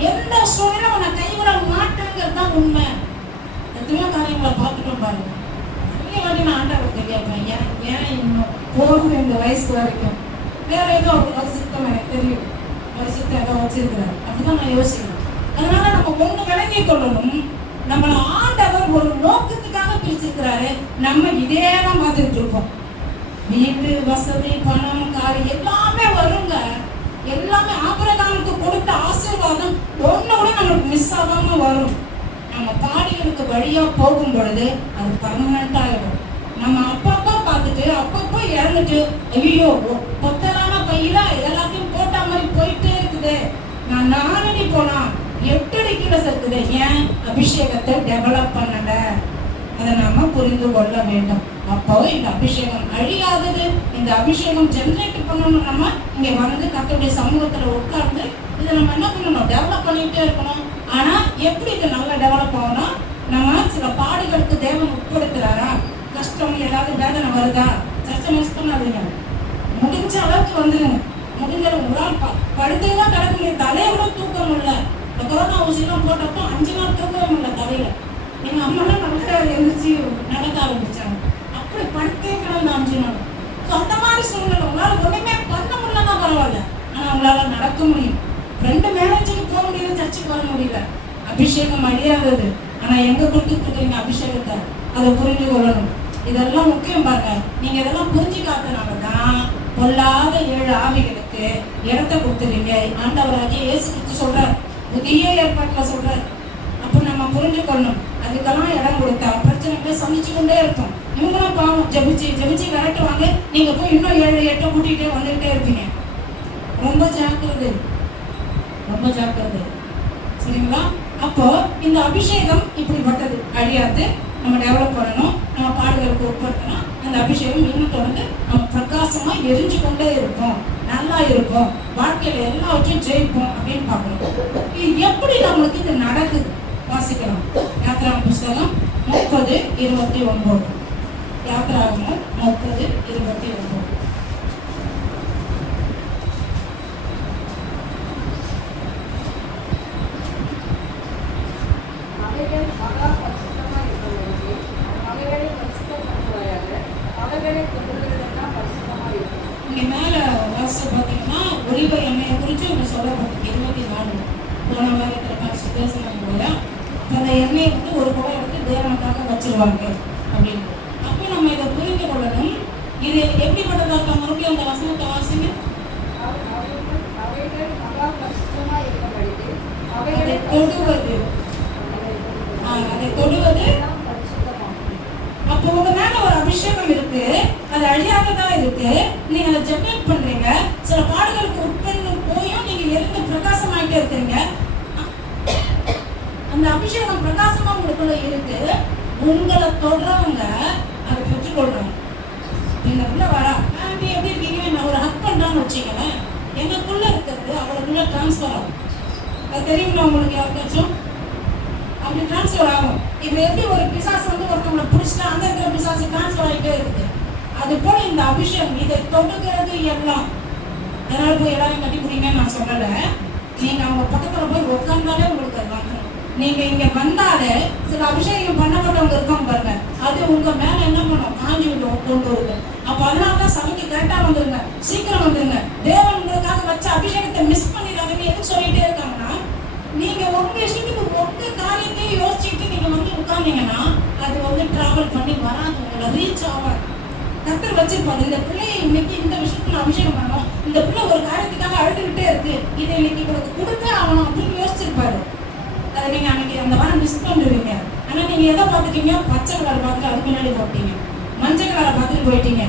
எந்த சூழ்நிலை உன்னை கைவிட மாட்டேங்கிறது தான் உண்மை. எத்தனையோ காரியங்களை பார்த்துட்டோம் பாருங்க. நிறைய வாட்டி நான் ஆண்டவர்கிட்ட கேட்பேன், ஏன் இன்னும் போகும் இந்த வயசு வரைக்கும், வேற ஏதோ ஒரு சித்தம் எனக்கு தெரியும், ஒரு சித்தம் ஏதோ வச்சிருக்கிறார், அப்படிதான் நான் யோசிக்கிறேன். அதனால நம்ம ஒண்ணு விளங்கி கொள்ளணும், நம்மளை ஆண்டவர் ஒரு நோக்கத்துக்காக பிரிச்சிருக்கிறாரு. நம்ம இதே தான் பார்த்துட்டு இருக்கோம். வீட்டு வசதி, பணம், காரியம் எல்லாமே வருங்க. எல்லாமே ஆபிரகாமுக்கு கொடுத்த ஆசீர்வாதம் ஒண்ணு கூட நம்மளுக்கு மிஸ் ஆகாம வரும். நம்ம பாடிகளுக்கு வழியா போகும் பொழுது அது பர்மனண்டா ஆயிடும். நம்ம அப்பப்போ பார்த்துட்டு அப்பப்போ இறந்துட்டு ஐயோ பொத்தலான பையில எல்லாத்தையும் போட்ட மாதிரி போயிட்டே இருக்குது, நான் 4 அடி போனா 8 அடி கீழே இருக்குது. ஏன்? அபிஷேகத்தை டெவலப் பண்ணல. அதை நாம புரிந்து கொள்ள வேண்டும். அப்போ இந்த அபிஷேகம் அழியாதது. இந்த அபிஷேகம் ஜெனரேட் பண்ணணும். நம்ம இங்க வந்து கர்த்தருடைய சமூகத்துல உட்கார்ந்து இதை நம்ம என்ன பண்ணணும், டெவலப் பண்ணிட்டே இருக்கணும். ஆனா எப்படி இது நல்லா டெவலப் ஆகும்னா, நம்ம சில பாடுகளுக்கு தேவன் உட்படுத்துறாரா, கஷ்டம் ஏதாவது வேதனை வருதா, சர்ச்சை மிஸ் பண்ணாதீங்க, முடிஞ்ச அளவுக்கு வந்துருங்க. முடிஞ்ச அளவுக்கு படுத்துதான் கிடக்க முடியும், தலையை கூட தூக்க முடியல. இந்த கொரோனா ஊசிலாம் போட்டப்போ 5 நாள் தூக்கவே முடியல தலையில. எங்க அம்மாலாம் நல்லா எழுந்திரிச்சு நடக்க ஆரம்பிச்சாங்க. அப்படி படுத்தே கிடந்த 5 நாள். அந்த மாதிரி சூழ்நிலை உங்களால ஒண்ணுமே பண்ண முடியலன்னா பரவாயில்ல, ஆனா உங்களால நடக்க முடியும். 2 மேரேஜுக்கு போக முடியல, சர்ச்சுக்கு வர முடியல. அபிஷேகம் அழியாதது. ஆனா எங்க கொடுத்துட்டு இருக்கீங்க அபிஷேகத்தை, அதை புரிஞ்சு கொள்ளணும். இதெல்லாம் முக்கியம் பாருங்க. நீங்க இதெல்லாம் புரிஞ்சுக்காதனாலதான் பொல்லாத 7 ஆவிகளுக்கு இடத்தை கொடுத்துருங்க. ஆண்டவராகிய இயேசு கிறிஸ்து சொல்றார், புதிய ஏற்பாட்டுல சொல்றார். அப்ப நம்ம புரிஞ்சு கொள்ளணும். அதுக்கெல்லாம் இடம் கொடுத்தா பிரச்சனைகளை சந்திச்சு கொண்டே இருக்கும். இவங்களும் பாவம் ஜெபிச்சு விரட்டுவாங்க. நீங்க போய் இன்னும் 7 8 கூட்டிகிட்டே வந்துகிட்டே இருப்பீங்க. ரொம்ப ஜாக்கிரதை, ரொம்ப ஜாக்கிரதை. சரிங்களா? அப்போ இந்த அபிஷேகம் இப்படிப்பட்டது, அழியாது. நம்ம டெவலப் பண்ணணும், நம்ம பாடுகளுக்கு உட்படுத்தணும். அந்த அபிஷேகம் இன்னும் தொடர்ந்து நம்ம பிரகாசமா எரிஞ்சு கொண்டே இருப்போம், நல்லா இருப்போம், வாழ்க்கையில எல்லாவற்றையும் ஜெயிப்போம் அப்படின்னு பார்க்கணும். இது எப்படி நம்மளுக்கு இது நடக்குது வாசிக்கலாம். யாத்திராகமம் புஸ்தகம் 30:29. யாத்திராகமம் 30:29. இங்க மேல வாசிச்சு பார்த்தீங்கன்னா ஒலிவ எண்ணெயை குறித்து ஒன்று சொல்லப்பட்டிருக்கு. 24 போன வாரத்தில் காசு பேசணும் இல்லையா? அந்த எண்ணெயை வந்து ஒரு குடம் எடுத்து தேவனுக்காக வச்சிருவாங்க அப்படின்னு. அப்போ நம்ம இதை புரிந்து கொள்ளணும். இது எப்படிப்பட்டதா இருக்கா? மறுபடியும் அந்த வசனத்தை வாசிங்க. அதை தொடுவது. அப்போ உங்க மேல ஒரு அபிஷேகம் இருக்கு, அது அழியாததா இருக்கு. நீங்க அதை ஜெபம் பண்றீங்க. சில பாடுகளுக்கு உட்பட்டு போயும் நீங்க எரிந்து பிரகாசமாயிட்டே இருக்கிறீங்க. அந்த அபிஷேகம் பிரகாசமா உங்களுக்குள்ள இருக்கு. உங்களை தொடர்றவங்க அதை பெற்றுக்கொள்றாங்க. நீங்க உள்ள வரா ஆண்டி எப்படி இருக்கீங்க, நான் ஒரு ஹக் பண்றான்னு வச்சுக்கேன், எனக்குள்ள இருக்கிறது அவளுக்குள்ள டிரான்ஸ்ஃபர் ஆகும். அது தெரியுங்களா உங்களுக்கு? யாருக்காச்சும் அப்படி டிரான்ஸ்ஃபர் ஆகும். இப்போ எப்படி ஒரு பிசாசு வந்து ஒருத்தவங்களை பிடிச்சிட்டா அந்த இருக்கிற பிசாசு டிரான்ஸ்ஃபர் ஆகிட்டே இருக்குது, அது போல இந்த அபிஷேகம் இதை தொடுகிறது எல்லாம். அதனால போய் எல்லாரும் கட்டி பிடிங்கன்னு நான் சொல்லலை. நீங்க அவங்க பக்கத்துல போய் உட்கார்ந்தாலே உங்களுக்கு அது வாங்கணும். நீங்க இங்க வந்தாலே சில அபிஷேகம் பண்ணப்பட்டவங்க இருக்காங்க பாருங்க, அது உங்க மேல என்ன பண்ணும், காஞ்சி கொண்டு வருது. அப்ப அதனாலதான் சபைக்கு கரெக்டா வந்துருங்க, சீக்கிரம் வந்துருங்க. தேவன் உங்களுக்காக வச்ச அபிஷேகத்தை மிஸ் பண்ணிடாதுன்னு எதுக்கு சொல்லிட்டே இருக்காங்கன்னா, நீங்க உங்க இஷ்டத்துக்கு உங்க காரியத்தையும் யோசிச்சுட்டு நீங்க வந்து உட்கார்ந்தீங்கன்னா அது வந்து டிராவல் பண்ணி வராது, உங்களை ரீச் ஆகாது. கர்த்தர் வச்சிருப்பாரு, இந்த பிள்ளையை இன்னைக்கு இந்த விஷயத்துல அபிஷேகம் பண்ணணும், இந்த பிள்ளை ஒரு காரியத்துக்காக அழுதுகிட்டே இருக்கு, இதை இன்னைக்கு உங்களுக்கு கொடுத்தே ஆகணும் அப்படின்னு யோசிச்சிருப்பாரு. அதை நீங்க அன்னைக்கு அந்த வாரம் மிஸ் பண்ணிடுவீங்க. ஆனா நீங்க எதை பார்த்துட்டீங்க, பச்சை கலர் பார்த்துட்டு அதுக்கு முன்னாடி போட்டீங்க, மஞ்சள் கலரை பார்த்துட்டு போயிட்டீங்க.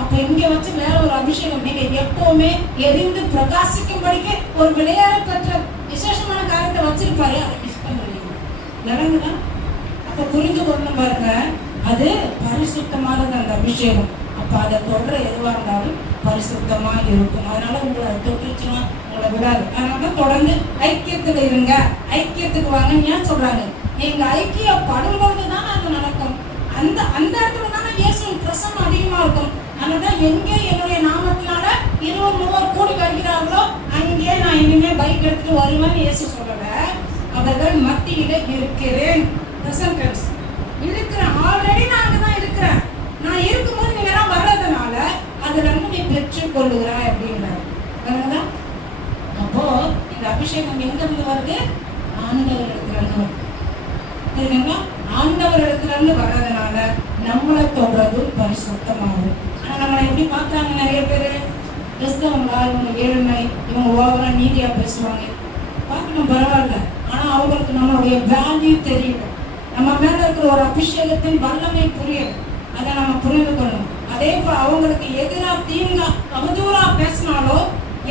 அப்ப இங்க வச்சு வேற ஒரு அபிஷேகம் நீங்க எப்பவுமே எரிந்து பிரகாசிக்கும்படிக்கு ஒரு விளையாட பெற்ற விசேஷமான காரியத்தை வச்சிருப்பாரு, அதை மிஸ் பண்ணுறீங்க. நடந்துதான். அப்ப புரிந்து கொள்ளணும் பாருங்க, அது பரிசுத்தமானது அந்த அபிஷேகம். அப்ப அதை தொடர எதுவா இருந்தாலும் பரிசுத்தமா இருக்கும். அதனால உங்களை தொட்டுச்சுன்னா உங்களை விடாது. அதனாலதான் தொடர்ந்து ஐக்கியத்துல இருங்க, ஐக்கியத்துக்கு வாங்கன்னு ஏன் சொல்றாங்க? நீங்க ஐக்கியப்படும் பொழுதுதான் அது நடக்கும். அந்த அந்த இடத்துல தானே இயேசுவின் பிரசன்னம் அதிகமா இருக்கும். அதனாலதான் எங்கே என்னுடைய நாமத்தினால 200 கூடி வருகிறார்களோ அங்கே நான் இனிமே பைக் எடுத்துட்டு வருவேன்னு இயேசு சொல்லல. அவர்கள் மத்தியில இருக்கிறேன், பிரசன்டென்ஸ் இருக்கிறேன், ஆல்ரெடி நான் அங்கதான் இருக்கிறேன். நான் இருக்கும்போது நீங்க எல்லாம் வர்றதுனால அதுல இருந்து நீ பெற்றுக் கொள்ளுகிறாய் அப்படிங்கிறார். அப்போ இந்த அபிஷேகம் எங்க இருந்து வருது? ஆண்டவர் இடத்துல சரிங்களா? ஆண்டவர் இடத்துல இருந்து வர்றதுனால நம்மளை தொடர்றது பரிசுத்தமாகும். ஆனா நம்மளை எப்படி பார்க்கறாங்க நிறைய பேரு, கிறிஸ்தவங்களா, இவங்க ஏழ்மை, இவங்க ஓவரா நீதியா பேசுவாங்க, பார்க்கணும் பரவாயில்ல. ஆனா அவங்களுக்கு நம்மளுடைய வேல்யூ தெரியல, நம்ம மேல இருக்கிற ஒரு அபிஷேகத்தின் வல்லமை புரியும். அதை நம்ம புரிந்து கொள்ளணும். அதே போல அவங்களுக்கு எதிராக தீங்கா அவதூறா பேசினாலோ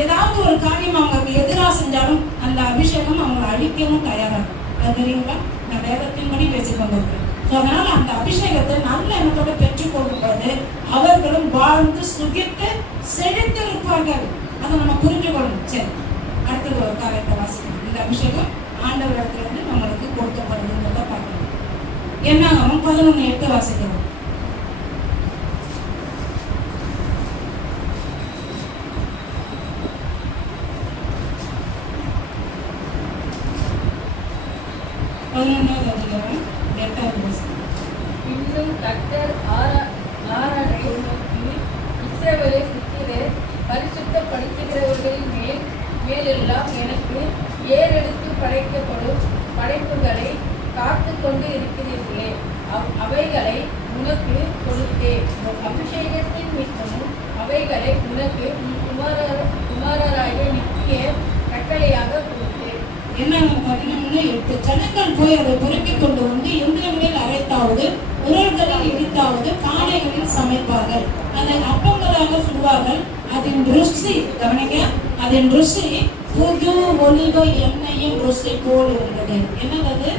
ஏதாவது ஒரு காரியம் அவங்களுக்கு எதிராக செஞ்சாலும் அந்த அபிஷேகம் அவங்களை அழிக்கவும் தயாராகும். அது தெரியுங்களா? நான் வேதத்தின்படி பேசிக்கொண்டு இருக்கேன். அதனால அந்த அபிஷேகத்தை நல்ல எண்ணத்தோட பெற்றுக்கொள்ளும் போது அவர்களும் வாழ்ந்து சுகித்து செழித்து இருப்பார்கள். அதை நம்ம புரிஞ்சு கொள்ளணும். சரி, அடுத்த ஒரு காரியத்தை வாசிக்கணும். இந்த அபிஷேகம் ஆண்டவர் இடத்துல இருந்து நம்மளுக்கு கொடுக்கப்படுதுங்கிறத பார்க்கணும். என்னாகமம் 11:8 வாசிக்கிறோம். இன்னும் கர்த்தர் ஆரோனை நோக்கி, இஸ்ரவேலை புத்திரர் பரிசுத்தப்படுத்துகிறவர்களின் மேலெல்லாம் எனக்கு ஏறெடுத்து படைக்கப்படும் படைப்புகளை காத்து கொண்டு இருக்கிறீர்களே, அவைகளை உனக்கு கொடுத்தேன். அபிஷேகத்தின் நிமித்தமும் அவைகளை உனக்கு குமாரராகிய நித்திய கட்டளையாக கொடுத்தேன். என்னங்க 11:8 ஜனங்கள் போய் அதை பொறுக்கிக் கொண்டு வந்து எந்திரங்களில் அரைத்தாவது உரல்களில் இடித்தாவது பானைகளில் சமைப்பார்கள், அதை அப்பங்களாக சுடுவார்கள். அதன் ருசி கவனிக்க, அதன் ருசி புது ஒலிவ எண்ணெயின் ருசி போல் இருந்தது. என்னது?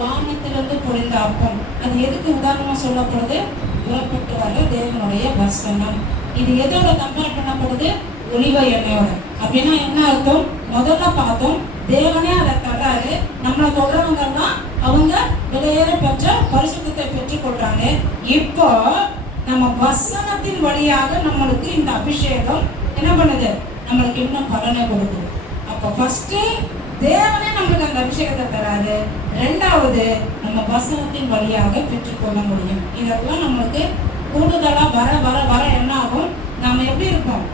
வானத்திலிருந்து பொழிந்த அப்பம். அது எதுக்கு உதாரணமா சொல்லப்படுது? புறப்பட்டு வர தேவனுடைய வசனம். இது எதோட கம்பேர் பண்ணப்படுது? ஒலிவ எண்ணெயோட. அப்படின்னா என்ன அர்த்தம்? முதல்ல பார்த்தோம், தேவனே அதை தர்றாரு. நம்மளை தொடரவங்க எல்லாம் அவங்க விலையேற பெற்ற பரிசுத்தத்தை பெற்றுக் கொள்றாங்க. இப்போ நம்ம வசனத்தின் வழியாக நம்மளுக்கு இந்த அபிஷேகம் என்ன பண்ணுது? நம்மளுக்கு இன்னும் பலனை கொடுக்குது. அப்போ ஃபர்ஸ்ட் தேவனே நம்மளுக்கு அந்த அபிஷேகத்தை தராரு. ரெண்டாவது நம்ம வசனத்தின் வழியாக பெற்றுக்கொள்ள முடியும். இதெல்லாம் நம்மளுக்கு கூடுதலா வர வர வர என்ன ஆகும்? நாம எப்படி இருப்போம்?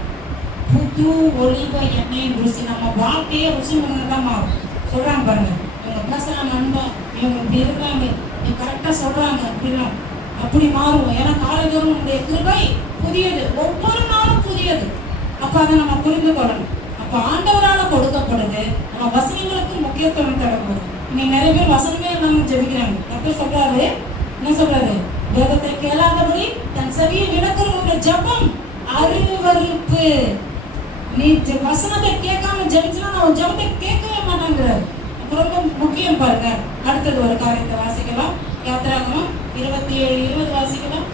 புது ஒலிவ எண்ணெயின் ருசி. நம்ம வாழ்க்கையே ருசி தான் மாறும். சொல்றாங்க பாருங்க, இவங்க பேசுறாங்க அன்பா, இவங்க இப்படி இருக்காங்க, இவங்க கரெக்டா சொல்றாங்க அப்படின்னா அப்படி மாறும். ஏன்னா காலைதோறும் நம்முடைய கிருபை புதியது, ஒவ்வொரு நாளும் புதியது. அப்ப அதை நம்ம புரிந்து கொள்ளணும். அப்ப ஆண்டவரால கொடுக்கப்படுது. நம்ம வசனங்களுக்கு முக்கியத்துவம் தரப்படுது. இன்னைக்கு நிறைய பேர் வசனமே இல்லாம ஜெபிக்கிறாங்க. அப்ப சொல்றாரு, என்ன சொல்றாரு? வேதத்தை கேளாதபடி தன் செவியை விளக்குற ஜெபம் அருவருப்பு. நீ வசனத்தை கேட்காம ஜெபிச்சா நான் ஜெபத்தை கேட்கவே மாட்டேங்கிறார். ரொம்ப முக்கியம் பாருங்க. அடுத்தது ஒரு காரியத்தை வாசிக்கலாம். யாத்திராகமம் 27:20 வாசிக்கலாம்.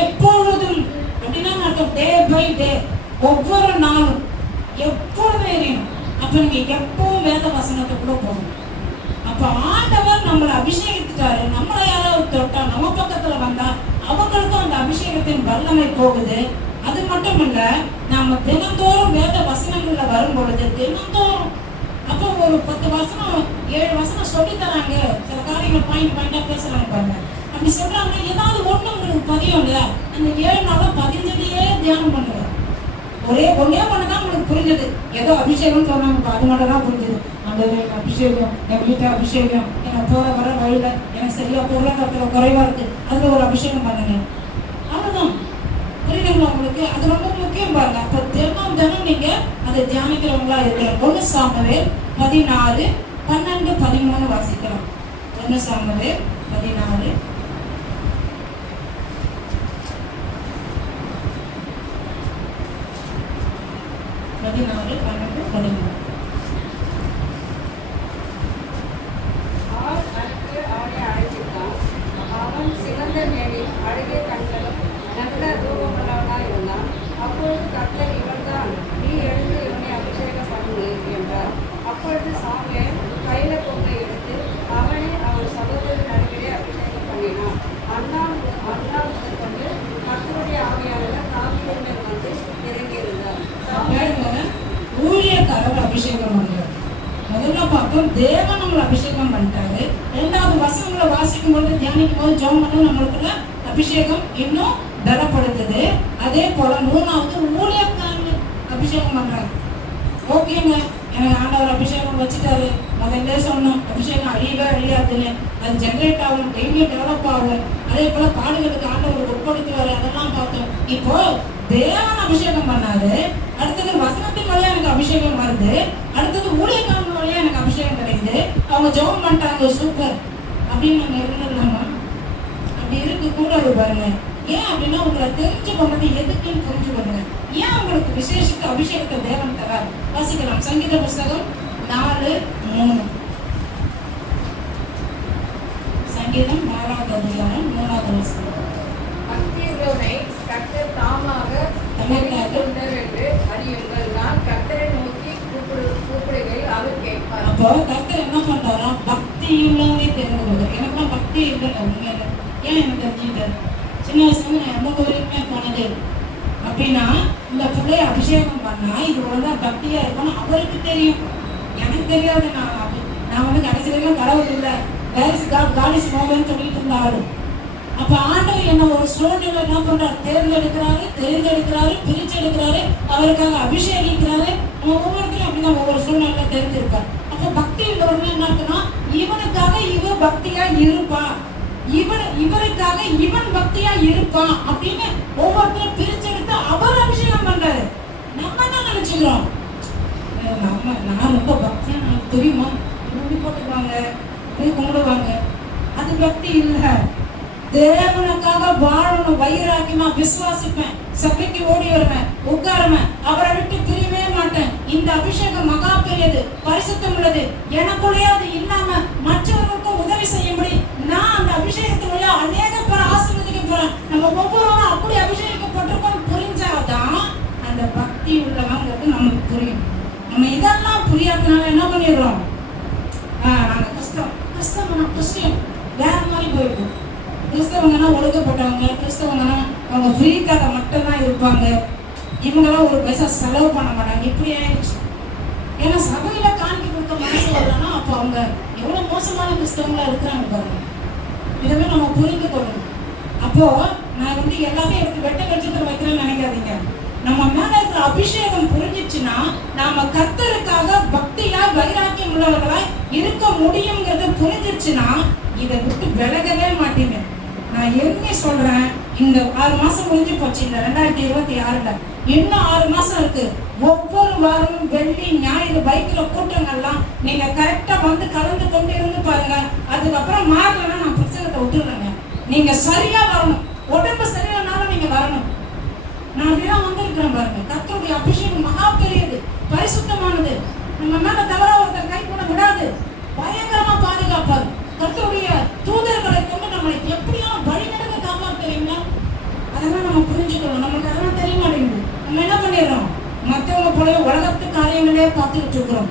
எப்பொழுதும் அப்படின்னா அர்த்தம் டே பை டே, ஒவ்வொரு நாளும், எப்பொழுதும் எரியணும். அப்ப நீங்க எப்பவும் வேத வசனத்துக்குள்ள போகணும். அப்ப ஆண்டவர் நம்மளை அபிஷேகித்துட்டாரு. நம்மளை யாராவது தொட்டா, நம்ம பக்கத்துல வந்தா அவங்களுக்கும் அந்த அபிஷேகத்தின் வல்லமை போகுது. அது மட்டும் இல்ல, நாம தினந்தோறும் வேத வசனங்கள்ல வரும் பொழுது தினந்தோறும் அப்போ ஒரு 10 வசனம் 7 வசனம் சொல்லி தராங்க. சில காரியங்கள் பாயிண்டா பேசுறாங்க பாருங்க. அப்படி சொல்றாங்க, ஏதாவது ஒண்ணு உங்களுக்கு பதியும் இல்லையா? அந்த 7 நாளா பதிஞ்சதையே தியானம் பண்ணுங்க. ஒன்னே ஒண்ணுதான் உங்களுக்கு புரிஞ்சது. ஏதோ அபிஷேகம் சொன்னாங்க, அது மட்டும் தான் புரிஞ்சது. அந்த அபிஷேகம், என் வீட்டு அபிஷேகம், எனக்கு போற வர வழியில எனக்கு சரியா பொருளாதாரத்துல குறைவா இருக்கு, அதுல ஒரு அபிஷேகம் பண்ணுங்க. அவ்வளவுதான். புரியுதுங்களா உங்களுக்கு? அது ரொம்ப முக்கியம் பாருங்க. அப்ப தினம் நீங்க அதை தியானிக்கிறவங்களா இருக்கிறோம். 1 சாமுவேல் 16, 12, 13 வாசிக்கலாம். 1 சாமுவேல் 16, 12, 13. அவன் சிறந்த மேடையும் அழகிய கண்களும் நல்ல ரூபமுள்ளவனாய் இருந்தான். அப்பொழுது கர்த்தர், இவன்தான், நீ எழுந்து இவனை அபிஷேகம் பண்ணு என்றார். அப்பொழுது சாமுவேல் கையில கொண்டை எடுத்து அவனை அவன் சகோதரர் நடுவிலே அபிஷேகம் பண்ணினான். அண்ணாள் முதற்கொண்டு கர்த்தருடைய ஆவியானவர் தாவீதின் மேல் வந்து இறங்கியிருந்தார். ஊழியக்காரர் அபிஷேகம் பண்றாரு. முதல்ல பார்த்தோம், தேவன் நம்மளை அபிஷேகம் பண்ணிட்டாரு. 2வது வசனங்களை வாசிக்கும் பொழுது, தியானிக்கும் போது, ஜெபம் பண்ண நம்மளுக்குள்ள அபிஷேகம் இன்னும் பலப்படுத்துது. அதே போல 3வது ஊழியக்காரர் அபிஷேகம் பண்றாரு. ஓகேங்க, எனக்கு ஆண்டவர் அபிஷேகம் வச்சுட்டாரு. முதல்ல சொன்னோம், அபிஷேகம் அழியவே அழியாதுன்னு. அது ஜென்ரேட் ஆகும், டெய்லி டெவலப் ஆகும். அதே போல காடுகளுக்கு ஆண்டவர் உட்படுத்துவாரு. அதெல்லாம் பார்த்தோம். இப்போ தேவன் அபிஷேகம் பண்ணாரு. அடுத்தது வசனத்தின் வழியா எனக்கு அபிஷேகம் வருது. அடுத்தது ஊழியக்காரன் வழியா எனக்கு அபிஷேகம் கிடைக்குது. அவங்க ஜெபம் பண்ணிட்டாங்க, சூப்பர் அப்படின்னு நம்ம இருந்துடலாமா? அப்படி இருக்க கூடாது பாருங்க. ஏன் அப்படின்னா, உங்களை தெரிஞ்சு கொண்டது எதுக்குன்னு புரிஞ்சு கொள்ளுங்க. ஏன் உங்களுக்கு விசேஷித்த அபிஷேகத்தை தேவன் தரார்? வாசிக்கலாம். சங்கீத புஸ்தகம் 4:3. சங்கீதம் 4:3. 2வது அதிகாரம் 3வது வசனம். பக்தியுள்ளவனை கர்த்தர் தாமாக கொண்டார் என்று அறியுங்கள். நான் கர்த்தரை நோக்கி கூப்பிடுகையில் அவர் கேட்பார். அப்போ கர்த்தர் என்ன பண்றாரா? பக்தியுள்ளவனே தெரிந்து கொள்வார். எனக்குலாம் பக்தி இல்லை. உண்மையில ஏன் எனக்கு தெரிஞ்சுக்கிட்டாரு? சின்ன வயசுல நான் எந்த கோயிலுக்குமே போனது அப்படின்னா இந்த பிள்ளைய அபிஷேகம் பண்ணா இது ஒழுங்காக பக்தியா இருக்கணும் அவருக்கு தெரியும், எனக்கு தெரியாது. நான் வந்து கடைசியில கடவுள் இல்லை, காலிஸ் மோகன் சொல்லிட்டு இருந்த ஆளு. அப்ப ஆண்டவர் என்ன ஒரு சூழ்நிலை என்ன பண்றாரு? தேர்ந்தெடுக்கிறாரு, பிரிச்செடுக்கிறாரு, அவருக்காக அபிஷேகிக்கிறாரு. ஒவ்வொருத்தரும் அப்படிதான் ஒவ்வொரு சூழ்நிலை தெரிஞ்சிருப்பார். அப்ப பக்தி உள்ளவர்கள் என்ன இருக்குன்னா இவனுக்காக இவ பக்தியா இருப்பான், இவருக்காக இவன் பக்தியா இருப்பான் அப்படின்னு ஒவ்வொருத்தரும் பிரிச்செடுத்து அவர் அபிஷேகம் பண்றாரு. நம்ம என்ன நினைச்சுக்கிறோம்? நான் ரொம்ப பக்தியா, எனக்கு தெரியுமா, இப்படி போட்டுக்குவாங்க, இப்படி கும்பிடுவாங்க. அது பக்தி இல்லை. தேவனுக்காக வாழணும், வைராக்கியமா விசுவாசிப்பேன், சபைக்கு ஓடி வருவேன், உட்காருவேன், அவரை விட்டு பிரியவே மாட்டேன். இந்த அபிஷேகம் மகா பெரியது, பரிசுத்தம் உள்ளது. எனக்குள்ளேயே அது இல்லாம மற்றவர்களுக்கும் உதவி செய்யும்படி நான் அந்த அபிஷேகத்தினுடைய அநேக பேர் ஆசீர்வதிக்க போறேன். நம்ம ஒவ்வொருவரும் அப்படி அபிஷேகிக்கப்பட்டிருக்கோம் புரிஞ்சாதான் அந்த பக்தி உள்ளவங்கிறது நமக்கு புரியும். நம்ம இதெல்லாம் புரியாதனால என்ன பண்ணிடுறோம்? நாங்க கிறிஸ்டியன் வேற மாதிரி போயிடும். கிறிஸ்தவங்கன்னா ஒழுக்கப்பட்டவங்க, கிறிஸ்தவங்கன்னா அவங்க ஃப்ரீக்காக மட்டும்தான் இருப்பாங்க, இவங்கெல்லாம் ஒரு பைசா செலவு பண்ண மாட்டாங்க. இப்படி ஆயிடுச்சு. ஏன்னா சபையில காணிக்க கொடுக்க மனசு வரலன்னா அப்போ அவங்க எவ்வளவு மோசமான கிறிஸ்தவங்களா இருக்கிறாங்க பாருங்க. இதுவே நம்ம புரிந்து கொள்ளணும். அப்போ நான் வந்து எல்லாமே எடுத்து வெட்ட வெளிச்சத்தில் வைக்கிறேன்னு நினைக்காதீங்க. நம்ம மேல இருக்கிற அபிஷேகம் புரிஞ்சிச்சுன்னா நாம கர்த்தருக்காக பக்தியா வைராக்கியம் உள்ளவர்களாய் இருக்க முடியுங்கிறது புரிஞ்சிச்சுன்னா இதை விட்டு விலகவே மாட்டீங்க. நான் என்ன சொல்றேன், இந்த 6 மாசம் முடிஞ்சு போச்சு. இந்த 2026ல இன்னும் 6 மாசம் இருக்கு. ஒவ்வொரு வாரமும் வெள்ளி ஞாயிறு பைக்ல கூட்டங்கள்லாம் நீங்க கரெக்டா வந்து கலந்து கொண்டு இருந்து பாருங்க. அதுக்கப்புறம் மாறலன்னா நான் புத்தகத்தை விட்டுருங்க. நீங்க சரியா வரணும், உடம்பு சரியில்லைனாலும் நீங்க வரணும். நான் அப்படிதான் வந்திருக்கிறேன் பாருங்க. கர்த்தருடைய அபிஷேகம் மகா பெரியது, பரிசுத்தமானது. நம்ம மேல தவறா ஒருத்தர் கை கூட விடாது, பயங்கரமா பாதுகாப்பாரு. கர்த்தருடைய தூதர்களை கொண்டு நம்மளை எப்படியும் வழிநடக்க காப்பாற்ற தெரியுமா? அதெல்லாம் நம்ம புரிஞ்சுக்கணும். நமக்கு அதெல்லாம் தெரிய மாட்டேங்குது. நம்ம என்ன பண்ணிடுறோம்? மற்றவங்க போல உலகத்து காரியங்களே பார்த்துக்கிட்டு இருக்கிறோம்.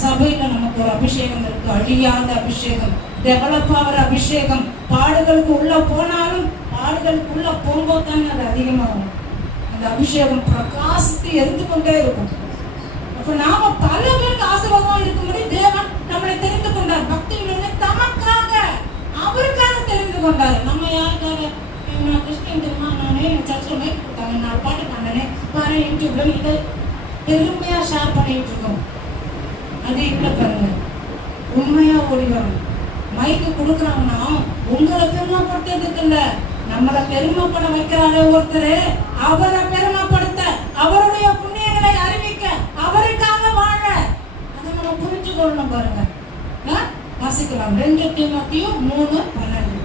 சபையில நமக்கு ஒரு அபிஷேகம் இருக்கு, அழியாத அபிஷேகம், டெவலப் ஆகிற அபிஷேகம். பாடுகளுக்கு உள்ள போனாலும் பாடுகளுக்கு உள்ள போகும்போது தானே அது அதிகமாகும். அந்த அபிஷேகம் பிரகாசித்து எரிந்து கொண்டே இருக்கும். அப்ப நாம பல பேருக்கு ஆசீர்வாதமா இருக்கும்படி தேவன் நம்மளை தெரிந்து கொண்டார். பக்தியில் தமக்காக அவருக்காக தெரிந்து கொண்டார். நம்ம யாருக்காக? நான் கிறிஸ்டியன் தெரியுமா, நானே சர்ச்சில் மேய்க்கு கொடுத்தாங்க, 4 பாட்டு காணனே பாரு, யூடியூப்ல இதை பெருமையா ஷேர் பண்ணிட்டு இருக்கோம். அது இல்லை பாருங்க, உண்மையா ஓடி வரும். மைக்கு கொடுக்குறாங்கன்னா உங்களை பெருமைப்படுத்துறதுக்கு இல்ல, நம்மளை பெருமைப்பட வைக்கிறாரே ஒருத்தர், அவரை பெருமைப்படுத்த, அவருடைய புண்ணியங்களை அறிவிக்க, அவருக்காக வாழ, அதை நம்ம புரிஞ்சு கொள்ளணும் பாருங்க. வாசிக்கலாம் 2 தீமோத்தேயு 3:12.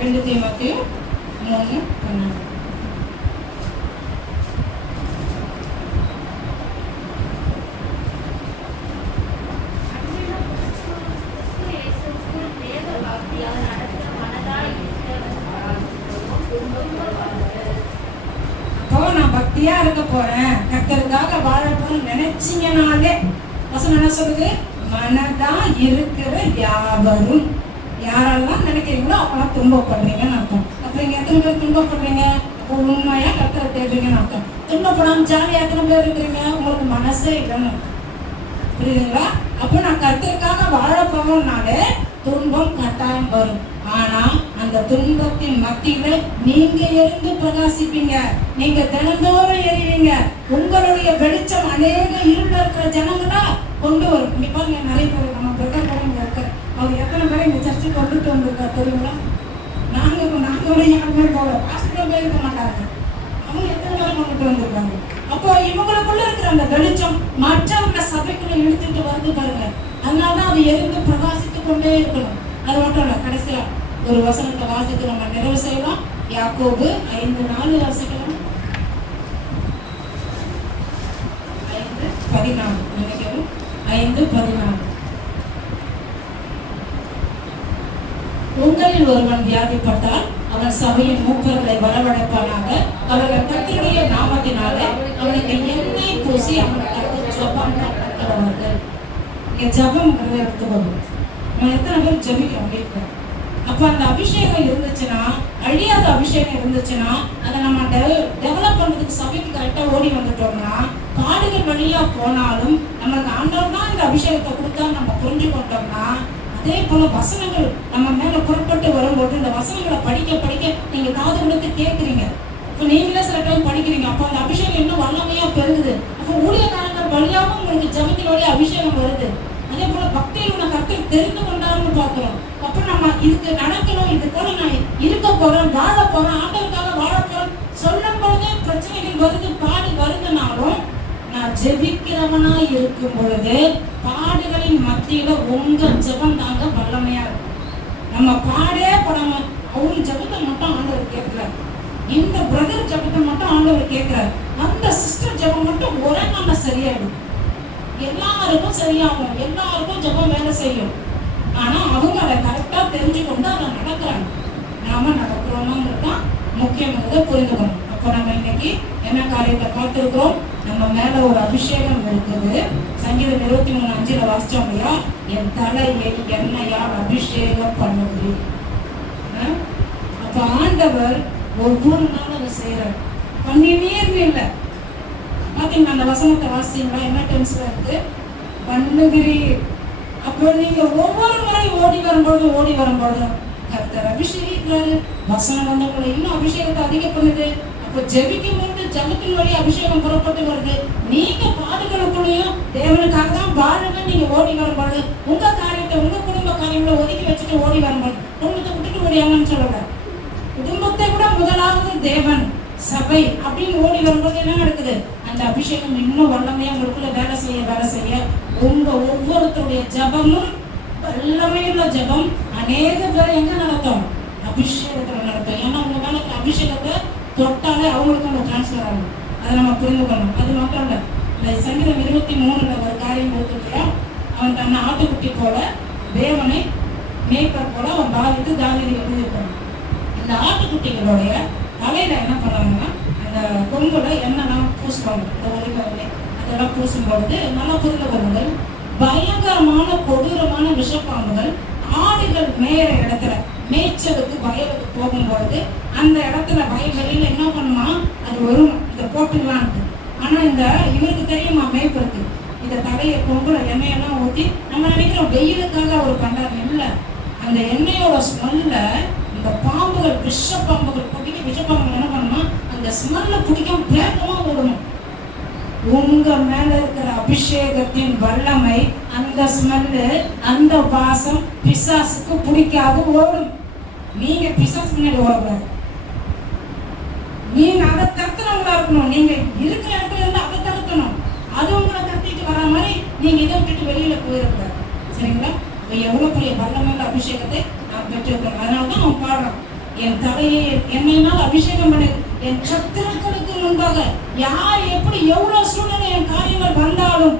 2 தீமோத்தேயு 3:12. பக்தியா இருக்க போறேன், கர்த்தருக்காக வாழ போறேன் நினைச்சீங்கனாலே வசனம் என்ன சொல்லுது? மனதா இருக்கிற யாவரும். யாரெல்லாம் நினைக்கிறீங்களோ அப்பெல்லாம் துன்பப்படுறீங்கன்னு அர்த்தம். அப்ப இங்க எத்தனை பேர் துன்பப்படுறீங்க? உண்மையா கர்த்தரை தேடுறீங்கன்னு அர்த்தம். துன்பப்படாம ஜாலியா எத்தனை பேர் இருக்கிறீங்க? உங்களுக்கு மனசே இல்லைன்னு, புரியுதுங்களா? அப்போ நான் கர்த்தருக்காக வாழ போறோம்னாலே துன்பம் கட்டாயம் வரும். ஆனா அந்த துன்பத்தின் மத்தியில நீங்க எரிந்து பிரகாசிப்பீங்க. நீங்க தினந்தோறும் எரிவீங்க. உங்களுடைய வெளிச்சம் அநேக இருள இருக்கிற ஜனங்களா கொண்டு வரும். இங்க பாருங்க, நிறைய பேர் நம்ம பிரதர் கூட இங்க இருக்க, அவர் எத்தனை பேரை இந்த சர்ச்சுக்கு கொண்டுட்டு வந்திருக்கா தெரியுங்களா? நாங்க யாருமே போல பாஸ்டர் போயிருக்க மாட்டாங்க. அவங்க எத்தனை பேரை கொண்டுட்டு வந்திருக்காங்க. அப்போ இவங்களுக்குள்ள இருக்கிற அந்த வெளிச்சம் மற்றவங்க சபைக்குள்ள இழுத்துட்டு வருது பாருங்க. அதனாலதான் அது எரிந்து பிரகாசித்து கொண்டே இருக்கணும். அது மட்டும் இல்ல, கடைசியா ஒரு வசனத்தை வாசித்து நம்ம நிறைவு செய்யலாம். யாக்கோபு 5:4 வாசிக்கலாம். 5:14 நினைக்கிறோம். 5:14. உங்களில் ஒருவன் வியாதிப்பட்டால் அவன் சபையின் மூப்பர்களை வரவழைப்பானாக. அவர்கள் கர்த்தருடைய நாமத்தினாலே அவனுக்கு எண்ணெய் பூசி அவனுக்கு ஜெபம் நடத்துவார்கள். இங்க ஜெபம் எடுத்துக்கணும். நம்ம எத்தனை பேர் ஜெபிக்கிறோம் வீட்டுல? அப்ப அந்த அபிஷேகம் இருந்துச்சுன்னா, அழியாத அபிஷேகம் இருந்துச்சுன்னா, அதை நம்ம டெவலப் பண்றதுக்கு சபைக்கு கரெக்டா ஓடி வந்துட்டோம்னா, பாடுகள் வழியா போனாலும் நம்மளுக்கு ஆண்டவர் தான் இந்த அபிஷேகத்தை கொடுத்தா நம்ம புரிஞ்சு கொண்டோம்னா, அதே போல வசனங்கள் நம்ம மேல புறப்பட்டு வரும்போது இந்த வசனங்களை படிக்க படிக்க நீங்க காது கொடுத்து கேட்குறீங்க. இப்போ நீங்களே சில டைம் படிக்கிறீங்க, அப்போ அந்த அபிஷேகம் இன்னும் வல்லமையா பெருகுது. அப்போ ஊழியக்காரங்கள் வழியாகவும் உங்களுக்கு ஜெபத்தின் வழியா அபிஷேகம் வருது. அதே போல பக்தியில் உள்ள கர்த்தர் தெரிந்து கொண்டாருன்னு பார்க்கிறோம். அப்புறம் நம்ம இதுக்கு நடக்கணும், இது போல நான் இருக்க போறேன், வாழ போறேன், ஆண்டவருக்காக வாழ போறேன் சொல்லும் பொழுதே பிரச்சனைகள் வருது, பாடு வருதுனாலும் நான் ஜெபிக்கிறவனா இருக்கும் பொழுது பாடுகளின் மத்தியில உங்க ஜெபம் தாங்க வல்லமையா இருக்கும். நம்ம பாடே படாம அவங்க ஜெபத்தை மட்டும் ஆண்டவர் கேட்கிறார், இந்த பிரதர் ஜெபத்தை மட்டும் ஆண்டவர் கேட்கிறார், அந்த சிஸ்டர் ஜெபம் மட்டும் ஒரே நாள் சரியாயிடும். எல்லாருக்கும் சரியாகும், எல்லாருக்கும் ஜெபம் வேலை செய்யும். ஆனா அவங்க அதை கரெக்டா தெரிஞ்சுக்கொண்டு அதை நடக்கிறாங்க. நாம நடக்கிறோம்ங்கிறது தான் முக்கியமானதை புரிந்துக்கணும். அப்போ நம்ம இன்னைக்கு என்ன காரியத்தை பார்த்திருக்கிறோம்? நம்ம மேல ஒரு அபிஷேகம் இருக்குது. சங்கீதம் 23:5 வாசிச்சோம் இல்லையா? என் தலையை எண்ணெயால் அபிஷேகம் பண்ணுது. அப்ப ஆண்டவர் ஒவ்வொரு நாளும் அதை செய்யறார். பண்ணினேன்னு இல்லை. பாத்தீங்களா அந்த வசனத்தை வாசிங்களா? என்ன டென்ஸ்ல இருக்கு? பண்ணுகிறீர். அப்போ நீங்க ஒவ்வொரு முறை ஓடி வரும்போது கர்த்தர் அபிஷேகிக்கிறாரு. வசனம் வந்து உங்களை இன்னும் அபிஷேகத்தை அதிகம் பண்ணுது. அப்போ ஜெபிக்கும் போது ஜெபத்தின் வழி அபிஷேகம் புறப்பட்டு வருது. நீங்க பாடுகளுக்குள்ளேயும் தேவனுக்காக தான் வாழுங்க. நீங்க ஓடி வரும்போது உங்க காரியத்தை, உங்க குடும்ப காரியங்களை ஒதுக்கி வச்சுட்டு ஓடி வரும்போது குடும்பத்தை விட்டுட்டு ஓடியாங்கன்னு சொல்லல. குடும்பத்தை விட முதலாவது தேவன், சபை அப்படின்னு ஓடி வரும்போது என்ன நடக்குது? அந்த அபிஷேகம் இன்னும் வல்லமையா உங்களுக்குள்ள வேலை செய்ய உங்க ஒவ்வொருத்தருடைய ஜபமும் வல்லமையுள்ள ஜபம் அநேக பேர் எங்க நடத்தும்? அபிஷேகத்துல நடத்தும். ஏன்னா உங்க மேல அபிஷேகத்தை தொட்டாலே அவங்களுக்கு அந்த டிரான்ஸ்ஃபர் ஆகும். அதை நம்ம புரிந்துக்கணும். அது மட்டும் இல்ல, இந்த சங்கீதம் 23 ஒரு காரியம் போட்டுக்கியா, அவன் தன்னை ஆட்டுக்குட்டி போல தேவனை மேய்ப்பர் போல அவன் பாதித்து தாவீது எழுதியிருக்கான். இந்த ஆட்டுக்குட்டிகளுடைய தலையில என்ன பண்ணாங்கன்னா அந்த கொம்புல எண்ணெய்லாம் பூசுவாங்க. இந்த ஒளிவலை அதெல்லாம் பூசும் பொழுது நல்லா புரிந்து கொள்ளுங்கள், பயங்கரமான கொடூரமான விஷப்பாம்புகள் ஆடுகள் மேயிற இடத்துல மேய்ச்சலுக்கு வயலுக்கு போகும்பொழுது அந்த இடத்துல வயல்வெளியில என்ன பண்ணுமா, அது வரும், இதை போட்டுக்கலான்ட்டு. ஆனா இந்த இவருக்கு தெரியுமா மேய்ப்பருக்கு, இந்த தலையை கொம்புல எண்ணெயெல்லாம் ஊற்றி நம்ம நினைக்கிறோம் வெயிலுக்காக அவர் பண்றாரு. இல்லை, அந்த எண்ணெயோட ஸ்மெல்ல இந்த பாம்புகள், விஷப்பாம்புகள் பிடிக்க, விஷப்பாம்புகள் என்ன பண்ணுமா, அந்த ஸ்மெல்ல பிடிக்கும் வேகமா ஓடணும். உங்க மேல இருக்கிற அபிஷேகத்தின் வல்லமை, அந்த ஸ்மெல்லு, அந்த வாசம் பிசாசுக்கு பிடிக்காது, ஓடும். நீங்க பிசாசு முன்னாடி ஓடக்கூடாது. நீங்க அதை தடுத்துறவங்களா இருக்கணும். நீங்க இருக்கிற இடத்துல இருந்து அதை தடுக்கணும். அது உங்களை தடுத்திட்டு வர மாதிரி நீங்க இதை விட்டுட்டு வெளியில போயிடக்கூடாது. சரிங்களா? எவ்வளவு பெரிய வல்லமையுள்ள அபிஷேகத்தை நான் பெற்றிருக்கிறோம். அதனாலதான் அவன் பாடுறான், என் தலையை எண்ணெயினால் அபிஷேகம் பண்ணி என் சத்துருக்களுக்கு முன்பாக யார் எப்படி எவ்வளவு சூழ்நிலை என் காரியங்கள் வந்தாலும்,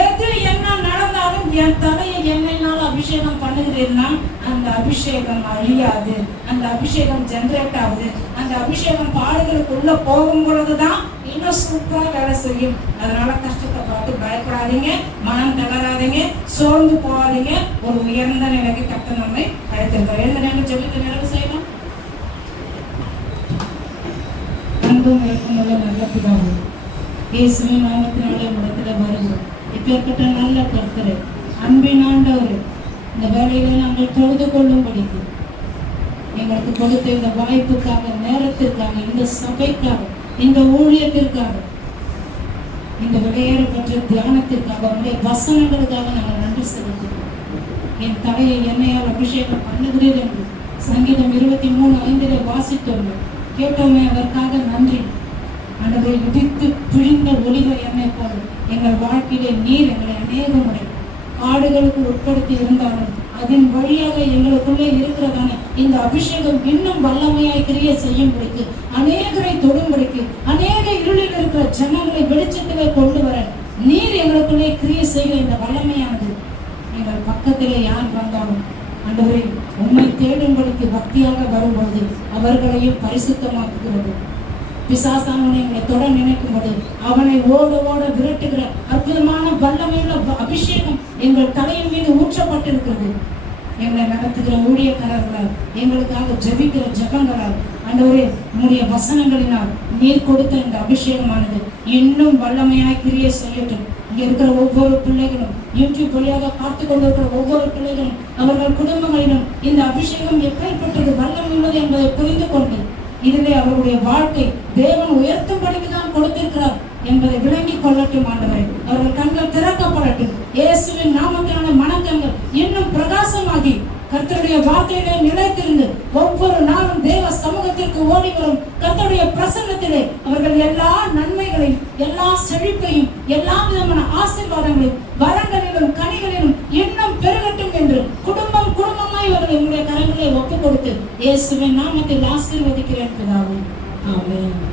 எது என்ன நடந்தாலும் என் தலையை எண்ணெயினால் அபிஷேகம் பண்ணுகிறேன்னா அந்த அபிஷேகம் அழியாது. அந்த அபிஷேகம் ஜெனரேட் ஆகுது. அந்த அபிஷேகம் பாடுகளுக்குள்ள போகும் பொழுதுதான் இன்னும் சூப்பரா வேலை செய்யும். அதனால கஷ்டத்தை பார்த்து பயப்படாதீங்க, மனம் தளராதீங்க, சோர்ந்து போகாதீங்க. ஒரு உயர்ந்த நிலைக்கு கர்த்தர் நம்மை அழைத்திருக்கிறோம். எந்த நேரம் ஜெபத்தை நிறைவு செய்யலாம். அன்பும் இறக்கமுள்ள நல்ல பிதாவே, இயேசுவின் நாமத்தினாலே இடத்துல வருகிறோம். இப்பேற்பட்ட நல்ல கர்த்தரே, அன்பின் ஆண்டவரே, இந்த வேலையில நாங்கள் தொழுது கொள்ளும்படிக்கு எங்களுக்கு கொடுத்த இந்த வாய்ப்புக்காக, நேரத்திற்காக, இந்த சபைக்காக, இந்த ஊழியத்திற்காக, இந்த விளையாடப்பட்ட தியானத்திற்காக, உங்களுடைய வசனங்களுக்காக நாங்கள் நன்றி செலுத்துகிறோம். என் தலையை எண்ணெயால் அபிஷேகம் பண்ணுகிறேன் என்று சங்கீதம் 23:5 வாசித்தோம், கேட்டோமே, அதற்காக நன்றி. ஆண்டவரை இடித்து பிழிந்த ஒளிக எண்ணெய் போல எங்கள் வாழ்க்கையிலே நீர் எங்களை அநேக முறை காடுகளுக்கு உட்படுத்தி இருந்தாலும் அதன் வழியாக எங்களுக்குள்ளே இருக்கிறதான இந்த அபிஷேகம் இன்னும் வல்லமையாய் கிரியை செய்யும்படிக்கு, அநேகரை தொடும்படிக்கு, அநேக இருளில் இருக்கிற ஜனங்களை வெளிச்சத்திலே கொண்டு வர நீர் எங்களுக்குள்ளே கிரியை செய்ய இந்த வல்லமையானது எங்கள் பக்கத்திலே யார் வந்தாலும் ஆண்டவரே உம்மை தேடும்படிக்கு பக்தியாக வரும்பொழுது அவர்களையும் பரிசுத்தமாக்குகிறது. பிசாசானவனை எங்களை தொட நினைக்கும்போது அவனை ஓட ஓட விரட்டுகிற அற்புதமான வல்லமையுள்ள அபிஷேகம் எங்கள் தலையின் மீது ஊற்றப்பட்டிருக்கிறது. எங்களை நடத்துகிற ஊழியக்காரர்களால், எங்களுக்காக ஜெபிக்கிற ஜெபங்களால், ஆண்டவரே உம்முடைய வசனங்களினால் நீர் கொடுத்த இந்த அபிஷேகமானது இன்னும் வல்லமையாய் கிரியை செய்யட்டும். இங்க இருக்கிற ஒவ்வொரு பிள்ளைகளும், யூடியூப் வழியாக பார்த்து கொண்டிருக்கிற ஒவ்வொரு பிள்ளைகளும், அவர்கள் குடும்பங்களிலும் இந்த அபிஷேகம் எப்பேற்பட்டது வல்லமை உள்ளது என்பதை புரிந்து கொண்டு இதிலே அவருடைய வாழ்க்கை தேவன் உயர்த்தும்படிக்கு தான் கொடுத்திருக்கிறார் என்பதை விளங்கிக் கொள்ளட்டும். ஆண்டவரே, அவர்கள் கண்கள் திறக்கப்படட்டும். இயேசுவின் நாமத்தினால மனக்கண்கள் இன்னும் பிரகாசமாகி கர்த்தருடைய வார்த்தையிலே நிலைத்திருந்து ஒவ்வொரு நாளும் தேவ சமூகத்திற்கு ஓடி வரும் கர்த்தருடைய பிரசன்னத்திலே அவர்கள் எல்லா நன்மைகளையும், எல்லா செழிப்பையும், எல்லா விதமான ஆசீர்வாதங்களையும், வரங்களிலும் கனிகளிலும் இன்னும் பெருகட்டும் என்று குடும்பம் குடும்பமாய் அவர்கள் என்னுடைய கரங்களை ஒப்புக் கொடுத்து இயேசுவின் நாமத்தில் ஆசீர்வதிக்கிறேன் பிதாவே. ஆமென்.